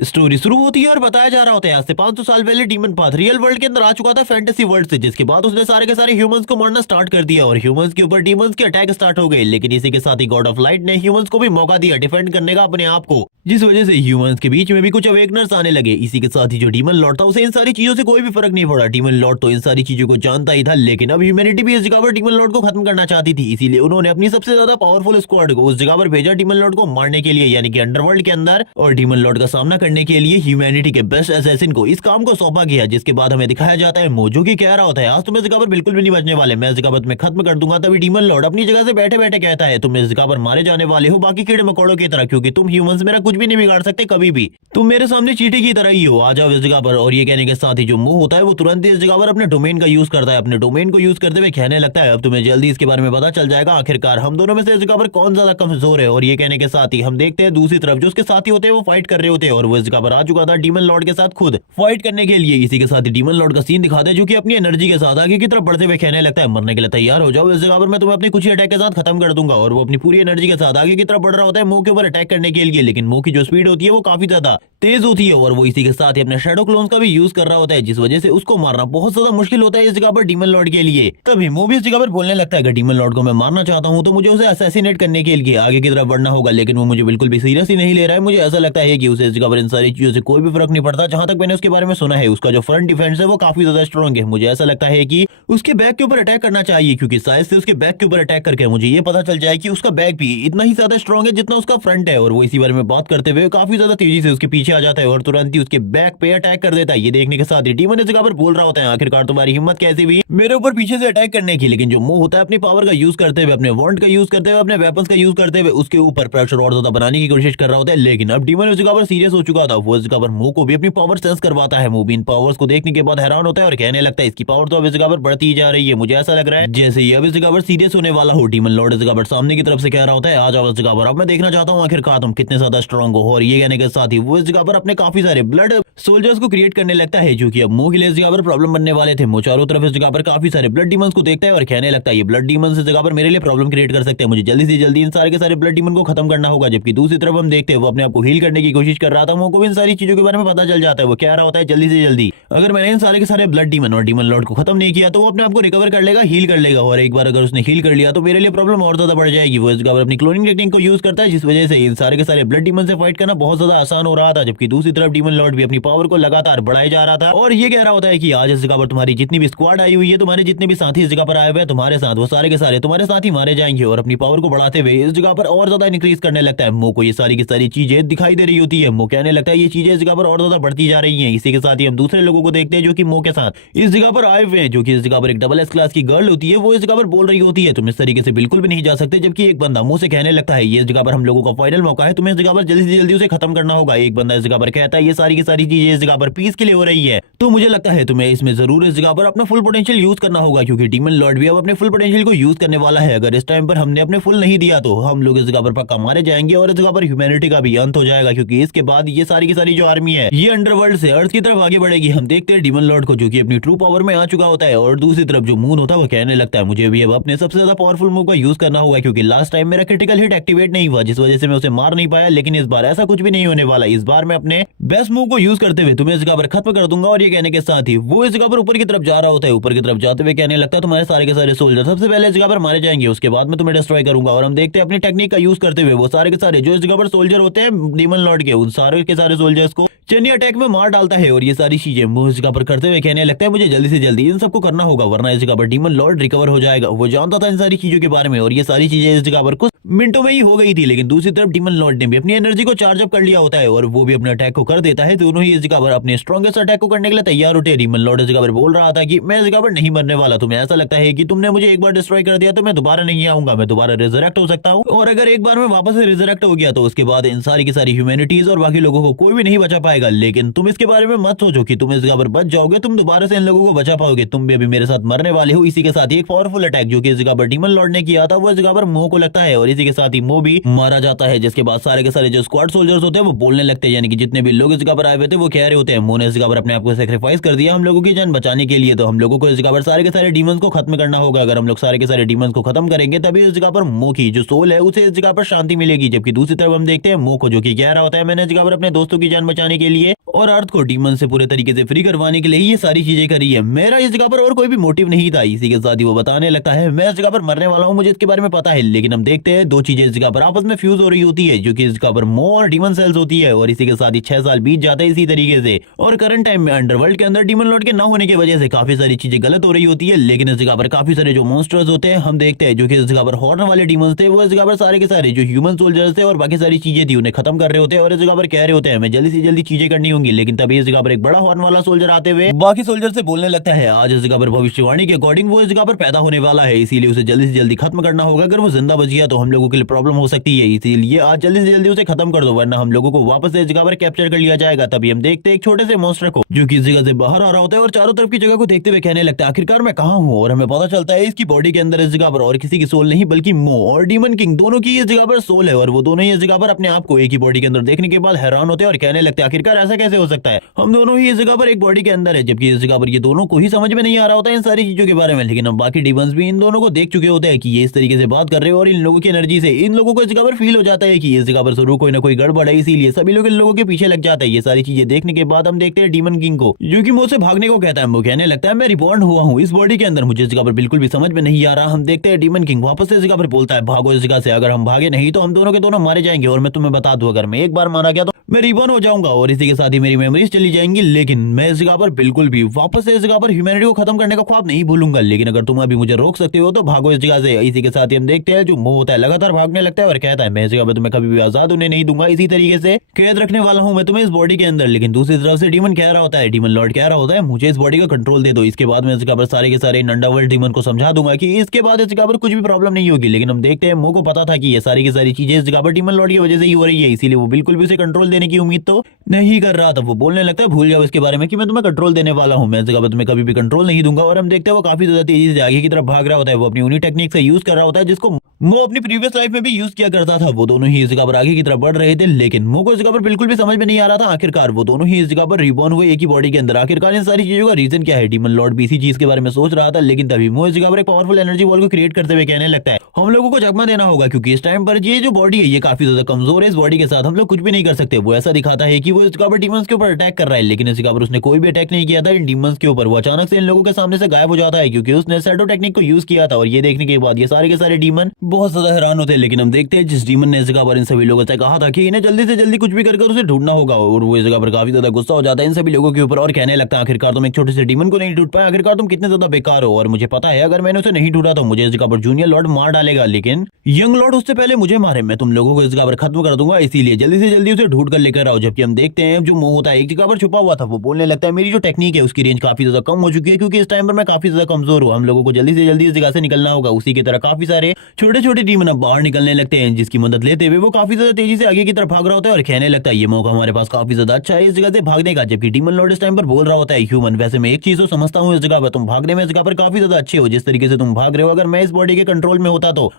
Story शुरू होती है और बताया जा रहा होता है आज से 500 साल पहले डीमन पाथ रियल वर्ल्ड के अंदर आ चुका था फैंटेसी वर्ल्ड से, जिसके बाद उसने सारे के सारे ह्यूमंस को मारना स्टार्ट कर दिया और ह्यूमंस के ऊपर डीमंस के अटैक स्टार्ट हो गए। लेकिन इसी के साथ ही गॉड ऑफ लाइट ने ह्यूमंस को भी मौका दिया डिफेंड करने का अपने आप को, जिस वजह से ह्यूमंस के बीच में भी कुछ अवेकनर्स आने लगे। इसी के साथ ही जो डीमन लॉर्ड था उसे इन सारी चीजों से कोई भी फर्क नहीं पड़ा। डीमन लॉर्ड तो इन सारी चीजों को जानता ही था, लेकिन अब ह्यूमैनिटी भी इस जगह पर डीमन लॉर्ड को खत्म करना चाहती थी। इसीलिए उन्होंने अपनी सबसे ज्यादा पावरफुल स्क्वाड को उस जगह पर भेजा डीमन लॉर्ड को मारने के लिए, यानी कि अंडरवर्ल्ड के अंदर। और डीमन लॉर्ड का सामना करने के लिए ह्यूमैनिटी के बेस्ट असैसिन को इस काम को सौंपा गया, जिसके बाद हमें दिखाया जाता है मोजो की कह रहा होता है आज तुम इस जगह पर बिल्कुल भी नहीं बचने वाले, मैं इस जगह पर तुम्हें खत्म कर दूंगा। तभी डीमन लॉर्ड अपनी जगह से बैठे बैठे कहता है तुम इस जगह पर मारे जाने वाले हो बाकी कीड़े मकोड़ों की तरह, क्योंकि तुम ह्यूमंस मेरा कुछ भी नहीं बिगाड़ सकते कभी भी, तुम मेरे सामने चींटी की तरह ही हो, आ जाओ इस जगह पर। और ये कहने के साथ ही जो मुंह होता है वो तुरंत इस जगह पर अपने डोमेन का यूज करता है। अपने डोमेन को यूज करते हुए कहने लगता है अब तुम्हें जल्दी इसके बारे में पता चल जाएगा आखिरकार हम दोनों में से इस जगह पर कौन ज्यादा कमजोर है। और ये कहने के साथ ही हम देखते हैं दूसरी तरफ जो उसके साथी होते हैं वो फाइट कर रहे होते हैं, और वो इस जगह पर आ चुका था डीमन लॉर्ड के साथ खुद फाइट करने के लिए। इसी के साथ ही डीमन लॉर्ड का सीन दिखाते हैं जो कि अपनी एनर्जी के साथ आगे की तरफ बढ़ते हुए कहने लगता है मरने के लिए तैयार हो जाओ, इस जगह पर मैं तुम्हें अपनी कुछ ही अटैक के साथ खत्म कर दूंगा। और वो अपनी पूरी एनर्जी के साथ आगे की तरफ बढ़ रहा होता है मुंह के ऊपर अटैक करने के लिए, लेकिन मुंह की जो स्पीड होती है वो काफी ज्यादा तेज होती है। और वो इसी के साथ ही अपने शैडो क्लोन्स का भी यूज कर रहा होता है, जिस वजह से उसको मारना बहुत ज्यादा मुश्किल होता है इस जगह पर डीमन लॉर्ड के लिए। तभी मुंह भी इस जगह पर बोलने लगता है अगर डीमन लॉर्ड को मैं मारना चाहता हूँ तो मुझे उसे असैसिनेट करने के लिए आगे की तरफ बढ़ना होगा, लेकिन वो मुझे बिल्कुल भी सीरियस ही नहीं ले रहा है। मुझे ऐसा लगता है कि उसे इस जगह पर इन सारी चीजों से कोई भी फर्क नहीं पड़ता। जहां तक मैंने उसके बारे में सुना है उसका जो फ्रंट डिफेंस है वो काफी ज्यादा स्ट्रॉन्ग है। मुझे ऐसा लगता है कि उसके बैक के ऊपर अटैक करना चाहिए, क्योंकि शायद से उसके बैक के ऊपर अटैक करके मुझे ये पता चल जाए कि उसका बैक भी इतना ही ज्यादा स्ट्रॉन्ग है जितना उसका फ्रंट है। और वो इसी बारे में बात करते हुए काफी ज्यादा तेजी से उसके पीछे आ जाता है और तुरंत ही उसके बैक पे अटैक कर देता है। ये देखने के साथ ही डीमन इस जगह पर बोल रहा होता है आखिरकार तुम्हारी हिम्मत कैसी भी मेरे ऊपर पीछे से अटैक करने की। लेकिन जो मुंह होता है अपनी पावर का यूज करते हुए, अपने वॉन्ट का यूज करते हुए, अपने वेपन्स का यूज करते हुए उसके ऊपर प्रेशर और ज्यादा बनाने की कोशिश कर रहा होता है। लेकिन अब डीमन इस जगह पर सीरियस हो चुका था, वो इस जगह पर मुंह को भी अपनी पावर सेंस करवाता है। मुंह भी इन पावर्स को देखने के बाद हैरान होता है और कहने लगता है इसकी पावर तो अब इस जगह पर बढ़ती ही जा रही है। मुझे ऐसा लग रहा है जैसे ये अब इस जगह पर सीरियस होने वाला हो। डीमन लॉर्ड इस जगह पर सामने की तरफ से कह रहा होता है आ जाओ इस जगह पर, अब मैं देखना चाहता हूँ आखिरकार तुम कितने ज्यादा स्ट्रॉन्ग हो। और ये कहने के साथ ही वो इस जगह पर अपने काफी सारे ब्लड सोल्जर्स को क्रिएट करने लगता है, जो कि अब मुंह के लिए इस जगह पर प्रॉब्लम बनने वाले थे। मुंह चारों तरफ इस जगह पर काफी सारे ब्लड डीमंस को देखता है और कहने लगता है ये ब्लड डीमंस इस जगह पर मेरे लिए प्रॉब्लम क्रिएट कर सकते हैं, मुझे जल्दी से जल्दी इन सारे के सारे ब्लड डीमन को खत्म करना होगा। जबकि दूसरी तरफ हम देखते हैं वो अपने आप को हील करने की कोशिश कर रहा था, मुंह को भी इन सारी चीजों के बारे में पता चल जाता है। वो कह रहा होता है जल्दी से जल्दी अगर मैंने इन सारे के सारे ब्लड डीमन और डीमन लॉर्ड को खत्म नहीं किया तो वो अपने आप को रिकवर कर लेगा, हील कर लेगा। और एक बार अगर उसने हील कर लिया तो मेरे लिए प्रॉब्लम और ज्यादा बढ़ जाएगी। वो इस जगह पर अपनी क्लोनिंग टेक्निक को यूज करता है, जिस वजह से इन सारे के सारे ब्लड डीमन से फाइट करना बहुत ज्यादा आसान हो रहा था। जबकि दूसरी तरफ डीमन लॉर्ड भी अपनी पावर को लगातार बढ़ाए जा रहा था और ये कह रहा होता है कि आज इस जगह पर तुम्हारी जितनी भी स्क्वाड आई हुई है, तुम्हारे जितने भी साथी इस जगह पर आए हुए हैं तुम्हारे साथ, वो सारे के सारे तुम्हारे साथ ही मारे जाएंगे। और अपनी पावर को बढ़ाते हुए इस जगह पर और ज्यादा इंक्रीज करने लगता है। मो को ये सारी की सारी चीजें दिखाई दे रही होती है। मो कहने लगता है ये चीजें इस जगह पर और ज्यादा बढ़ती जा रही है। इसी के साथ ही हम दूसरे लोगों को देखते हैं जो कि मो के साथ इस जगह पर आए हुए हैं, जो कि इस जगह पर एक डबल एस क्लास की गर्ल होती है। वो इस जगह पर बोल रही होती है तुम इस तरीके से बिल्कुल भी नहीं जा सकते। जबकि एक बंदा मुंह से कहने लगता है ये इस जगह पर हम लोगों का फाइनल मौका है, तुम्हें इस जगह पर जल्दी से जल्दी उसे खत्म करना होगा। एक बंदा इस जगह पर कहता है ये सारी की सारी चीजें इस जगह पर पीस के लिए हो रही है, तो मुझे लगता है तुम्हें इसमें जरूर इस जगह पर अपना फुल पोटेंशियल यूज करना होगा, क्योंकि डीमन लॉर्ड भी अब अपने फुल पोटेंशियल को यूज करने वाला है। अगर इस टाइम पर हमने अपने फुल नहीं दिया तो हम लोग इस जगह पर पक्का मारे जाएंगे और इस जगह पर ह्यूमैनिटी का भी अंत हो जाएगा, क्योंकि इसके बाद ये सारी की सारी जो आर्मी है ये अंडरवर्ल्ड से अर्थ की तरफ आगे बढ़ेगी। हम देखते हैं डीमन लॉर्ड को जो कि अपनी ट्रू पावर में आ चुका होता है, और दूसरी तरफ जो मून होता है वो कहने लगता है मुझे भी अब अपने सबसे ज्यादा पावरफुल मूव का यूज करना होगा, क्योंकि लास्ट टाइम मेरा क्रिटिकल हिट एक्टिवेट नहीं हुआ, जिस वजह से मैं उसे मार नहीं पाया। लेकिन इस बार ऐसा कुछ भी नहीं होने वाला, इस बार मैं अपने बेस्ट मूव को यूज करते हुए तुम्हें इस जगह पर खत्म कर दूंगा। और ये कहने के साथ ही वो इस जगह पर ऊपर की तरफ जा रहा होता है। ऊपर की तरफ जाते हुए कहने लगता है तुम्हारे सारे के सारे सोल्जर सबसे पहले इस जगह पर मारे जाएंगे, उसके बाद मैं तुम्हें डिस्ट्रॉय करूंगा। और हम देखते हैं अपनी टेक्निक का यूज करते हुए वो सारे के सारे जो इस जगह पर सोल्जर होते हैं डीमन लॉर्ड के, उन सारे के सारे सोल्जर्स को चेनी अटैक में मार डालता है। और ये सारी चीजें वो इस जगह पर करते हुए कहने लगता है मुझे जल्दी से जल्दी इन सबको करना होगा, वरना इस जगह पर डीमन लॉर्ड रिकवर हो जाएगा। वो जानता था इन सारी चीजों के बारे में और ये सारी चीजें इस जगह पर कुछ मिनटों में ही हो गई थी। लेकिन दूसरी तरफ डीमन लॉर्ड ने भी अपनी एनर्जी को चार्ज अप कर लिया होता है और वो भी अपने अटैक को कर देता है। दोनों ही इस जगह पर अपने स्ट्रॉन्गेस्ट अटैक को करने के लिए तैयार होते हैं। डीमन लॉर्ड इस जगह पर बोल रहा था कि मैं इस जगह पर नहीं मरने वाला, तुम्हें ऐसा लगता है कि तुमने मुझे एक बार डिस्ट्रॉय कर दिया तो मैं दोबारा नहीं आऊंगा, मैं दोबारा रिजरेक्ट हो सकता हूँ। और अगर एक बार मैं वापस से रिजरेक्ट हो गया तो उसके बाद इन सारी की सारी ह्यूमैनिटीज और बाकी लोगों को कोई भी नहीं बचा पाएगा। लेकिन तुम इसके बारे में मत सोचो कि तुम इस जगह पर बच जाओगे, तुम दोबारा से इन लोगों को बचा पाओगे, तुम भी अभी मेरे साथ मरने वाले हो। इसी के साथ ही एक पावरफुल अटैक जो कि इस जगह पर डीमन लॉर्ड ने किया था वो इस जगह पर मो को लगता है और इसी के साथ ही मो भी मारा जाता है, जिसके बाद सारे के सारे जो स्क्वाड सोल्जर्स होते हैं वो बोलने लगते हैं, यानी कि जितने भी लोग लोग इस जगह पर आए हुए थे वो कह रहे होते हैं मो ने इस जगह पर अपने आप को सेक्रीफाइस कर दिया हम लोगों की जान बचाने के लिए, तो हम लोगों को इस जगह पर सारे के सारे डीमंस को खत्म करना होगा। अगर हम लोग सारे के सारे डीमंस को खत्म करेंगे तभी इस जगह पर मो की जो सोल है उसे इस जगह पर शांति मिलेगी। जबकि दूसरी तरफ हम देखते हैं मो को जो कि कह रहा होता है मैंने इस जगह पर अपने दोस्तों की जान बचाने के लिए और अर्थ को डीमन से पूरे तरीके से फ्री करवाने के लिए ये सारी चीजें करी है। मेरा इस जगह पर और कोई भी मोटिव नहीं था। इसी के साथ ही वो बताने लगता है मैं इस जगह पर मरने वाला हूँ, मुझे इसके बारे में पता है। लेकिन हम देखते हैं दो चीजें इस जगह पर आपस में फ्यूज हो रही होती है, जो कि इस जगह पर मो और डीमन सेल्स होती है। और इसी के साथ ही 6 साल बीत जाते हैं इसी तरीके से। और करंट टाइम में अंडरवर्ल्ड के अंदर डीमन लॉर्ड के न होने की वजह से काफी सारी चीजें गलत हो रही होती है। लेकिन इस जगह पर काफी सारे जो मॉन्स्टर्स होते हैं हम देखते हैं जो कि इस जगह पर हॉर्न वाले डीमंस थे वो इस जगह पर सारे के सारे जो ह्यूमन सोल्जर्स थे और बाकी सारी चीजें थी उन्हें खत्म कर रहे होते हैं। और इस जगह पर कह रहे होते हैं हमें जल्दी से जल्दी चीजें करनी होंगी। लेकिन तभी इस जगह पर एक बड़ा हॉर्न वाला सोल्जर आते हुए बाकी सोल्जर से बोलने लगता है आज इस जगह पर भविष्यवाणी के अकॉर्डिंग वो इस जगह पर पैदा होने वाला है, इसीलिए उसे जल्दी से जल्दी खत्म करना होगा। अगर वो जिंदा बच गया तो हम लोगों के लिए प्रॉब्लम हो सकती है, इसीलिए आज जल्दी से जल्दी उसे खत्म कर दो वरना हम लोगों को वापस इस जगह पर कैप्चर कर लिया जाएगा। तभी हम देखते हैं एक छोटे से मॉन्स्टर को जो कि इस जगह से बाहर आ रहा होता है और चारों तरफ की जगह को देखते हुए कहने लगता है आखिरकार मैं कहां हूं। और हमें पता चलता है इसकी बॉडी के अंदर इस जगह पर और किसी की सोल नहीं बल्कि मो और डीमन किंग दोनों की इस जगह पर सोल है। और वो दोनों ही इस जगह पर अपने आप को एक ही बॉडी के अंदर देखने के बाद हैरान होते हैं और कहने लगते हैं आखिरकार ऐसा कैसे हो सकता है, हम दोनों ही इस जगह पर एक बॉडी के अंदर है। जबकि इस जगह पर ये दोनों को ही समझ में नहीं आ रहा होता है इन सारी चीजों के बारे में। लेकिन अब बाकी डीमंस भी इन दोनों को देख चुके होते हैं कि ये इस तरीके से बात कर रहे हैं और इन लोगों की एनर्जी से इन लोगों को इस जगह पर फील हो जाता है कि इस जगह पर जरूर कोई ना कोई गड़बड़ है, इसीलिए सभी लोग इन लोगों के पीछे लग जाते हैं। ये सारी चीजें देखने के बाद हम देखते हैं डीमन किंग को जो कि मुझसे भागने को कहता है। वो कहने लगता है मैं रिबॉर्न हुआ हूँ इस बॉडी के अंदर, मुझे इस जगह पर बिल्कुल भी समझ में नहीं आ रहा। हम देखते हैं डीमन किंग वापस से इस जगह पर बोलता है भागो इस जगह से, अगर हम भागे नहीं तो हम दोनों के दोनों मारे जाएंगे। और मैं तुम्हें बता दूं अगर मैं एक बार मारा गया तो मैं रिबॉर्न हो जाऊंगा और इसी के साथ ही मेरी मेमोरीज चली जाएंगी। लेकिन मैं इस जगह पर बिल्कुल भी वापस से इस जगह पर ह्यूमैनिटी को खत्म करने का ख्वाब नहीं भूलूंगा। लेकिन अगर तुम अभी मुझे रोक सकते हो तो भागो इस जगह से। इसी के साथ ही हम देखते हैं जो मो होता है लगातार भागने लगता है और कहता है मैं इस जगह पर तुम्हें कभी भी आजाद होने नहीं दूंगा, इसी तरीके से कैद रखने वाला हूं मैं तुम्हें इस बॉडी के अंदर। लेकिन दूसरी तरफ से डीमन कह रहा होता है, डीमन लॉर्ड कह रहा होता है मुझे इस बॉडी का कंट्रोल दे दो, इसके बाद मैं इस जगह पर सारे के सारे अंडरवर्ल्ड डीमन को समझा दूंगा कि इसके बाद इस जगह पर कुछ भी प्रॉब्लम नहीं होगी। लेकिन हम देखते हैं मो को पता था कि ये सारी की सारी चीजें इस जगह पर डीमन लॉर्ड की वजह से ही हो रही है, इसीलिए वो बिल्कुल भी उसे कंट्रोल देने की उम्मीद तो नहीं कर रहा था। वो बोलने लगता है भूल जाओ इसके बारे में कि मैं तुम्हें कंट्रोल देने वाला हूं, मैं इस जगह पर तुम्हें कभी भी कंट्रोल नहीं दूंगा। और हम देखते हैं वो काफी ज्यादा तेजी से आगे की तरफ भाग रहा होता है। वो अपनी उन्हीं टेक्निक से यूज कर रहा होता है जिसको मो अपनी प्रीवियस लाइफ में भी यूज किया करता था। वो दोनों ही इस जगह पर आगे की तरफ बढ़ रहे थे लेकिन मो को इस जगह पर बिल्कुल भी समझ में नहीं आ रहा था आखिरकार वो दोनों ही इस जगह पर रिबॉर्न हुए एक ही बॉडी के अंदर, आखिरकार इन सारी चीजों का रीजन क्या है। डीमन लॉर्ड भी इसी चीज के बारे में सोच रहा था। लेकिन तभी मो इस जगह पर एक पावरफुल एनर्जी वॉल को क्रिएट करते हुए कहने लगता है हम लोगों को जगमा देना होगा क्योंकि इस टाइम पर ये जो बॉडी है ये काफी ज्यादा कमजोर है, इस बॉडी के साथ हम लोग कुछ भी नहीं कर सकते। वो ऐसा दिखाता है कि वो इस जगह पर डीमंस के ऊपर अटैक कर रहा है लेकिन इस जगह पर उसने कोई भी अटैक नहीं किया था इन डीमंस के ऊपर। वो अचानक से इन लोगों के सामने से गायब हो जाता है क्योंकि उसने शैडो टेक्निक को यूज किया था। और ये देखने के बाद ये सारे के सारे डीमन बहुत ज्यादा हैरान होते हैं। लेकिन हम देखते हैं जिस डीमन ने इस जगह पर इन सभी लोगों से कहा था कि इन्हें जल्दी से जल्दी कुछ भी कर उसे ढूंढना होगा और वो इस जगह पर काफी ज्यादा गुस्सा हो जाता है इन सभी लोगों के ऊपर और कहने लगता है आखिरकार तुम एक छोटे से डीमन को नहीं ढूंढ पाए, आखिरकार तुम कितने ज्यादा बेकार हो। और मुझे पता है अगर मैंने उसे नहीं ढूंढा तो मुझे इस जगह पर जूनियर लॉर्ड मार डालेगा, लेकिन यंग लॉर्ड उससे पहले मुझे मारे, मैं तुम लोगों को इस जगह पर खत्म कर दूंगा, इसीलिए जल्दी से जल्दी उसे ढूंढ कर लेकर आओ। जबकि हम देखते हैं जो मो होता है एक जगह पर छुपा हुआ था, वो बोलने लगता है मेरी जो टेक्निक है उसकी रेंज काफी ज्यादा कम हो चुकी है क्योंकि इस टाइम पर मैं काफी ज्यादा कमजोर हूँ, हम लोगों को जल्दी से जल्दी इस जगह से निकलना होगा। उसी की तरह काफी सारे छोटे छोटे डीमन अब बाहर निकलने लगते हैं जिसकी मदद लेते हुए वो काफी ज्यादा तेजी से आगे की तरफ भाग रहा होता है और कहने लगता है ये मौका हमारे पास काफी ज्यादा अच्छा है इस जगह से भागने का। जबकि डीमन लॉर्ड इस टाइम पर बोल रहा होता है ह्यूमन वैसे मैं एक चीज तो समझता हूँ इस जगह पर तुम भागने में इस जगह पर काफी ज्यादा अच्छे हो, जिस तरीके से तुम भाग रहे हो अगर मैं इस बॉडी के कंट्रोल में होता तो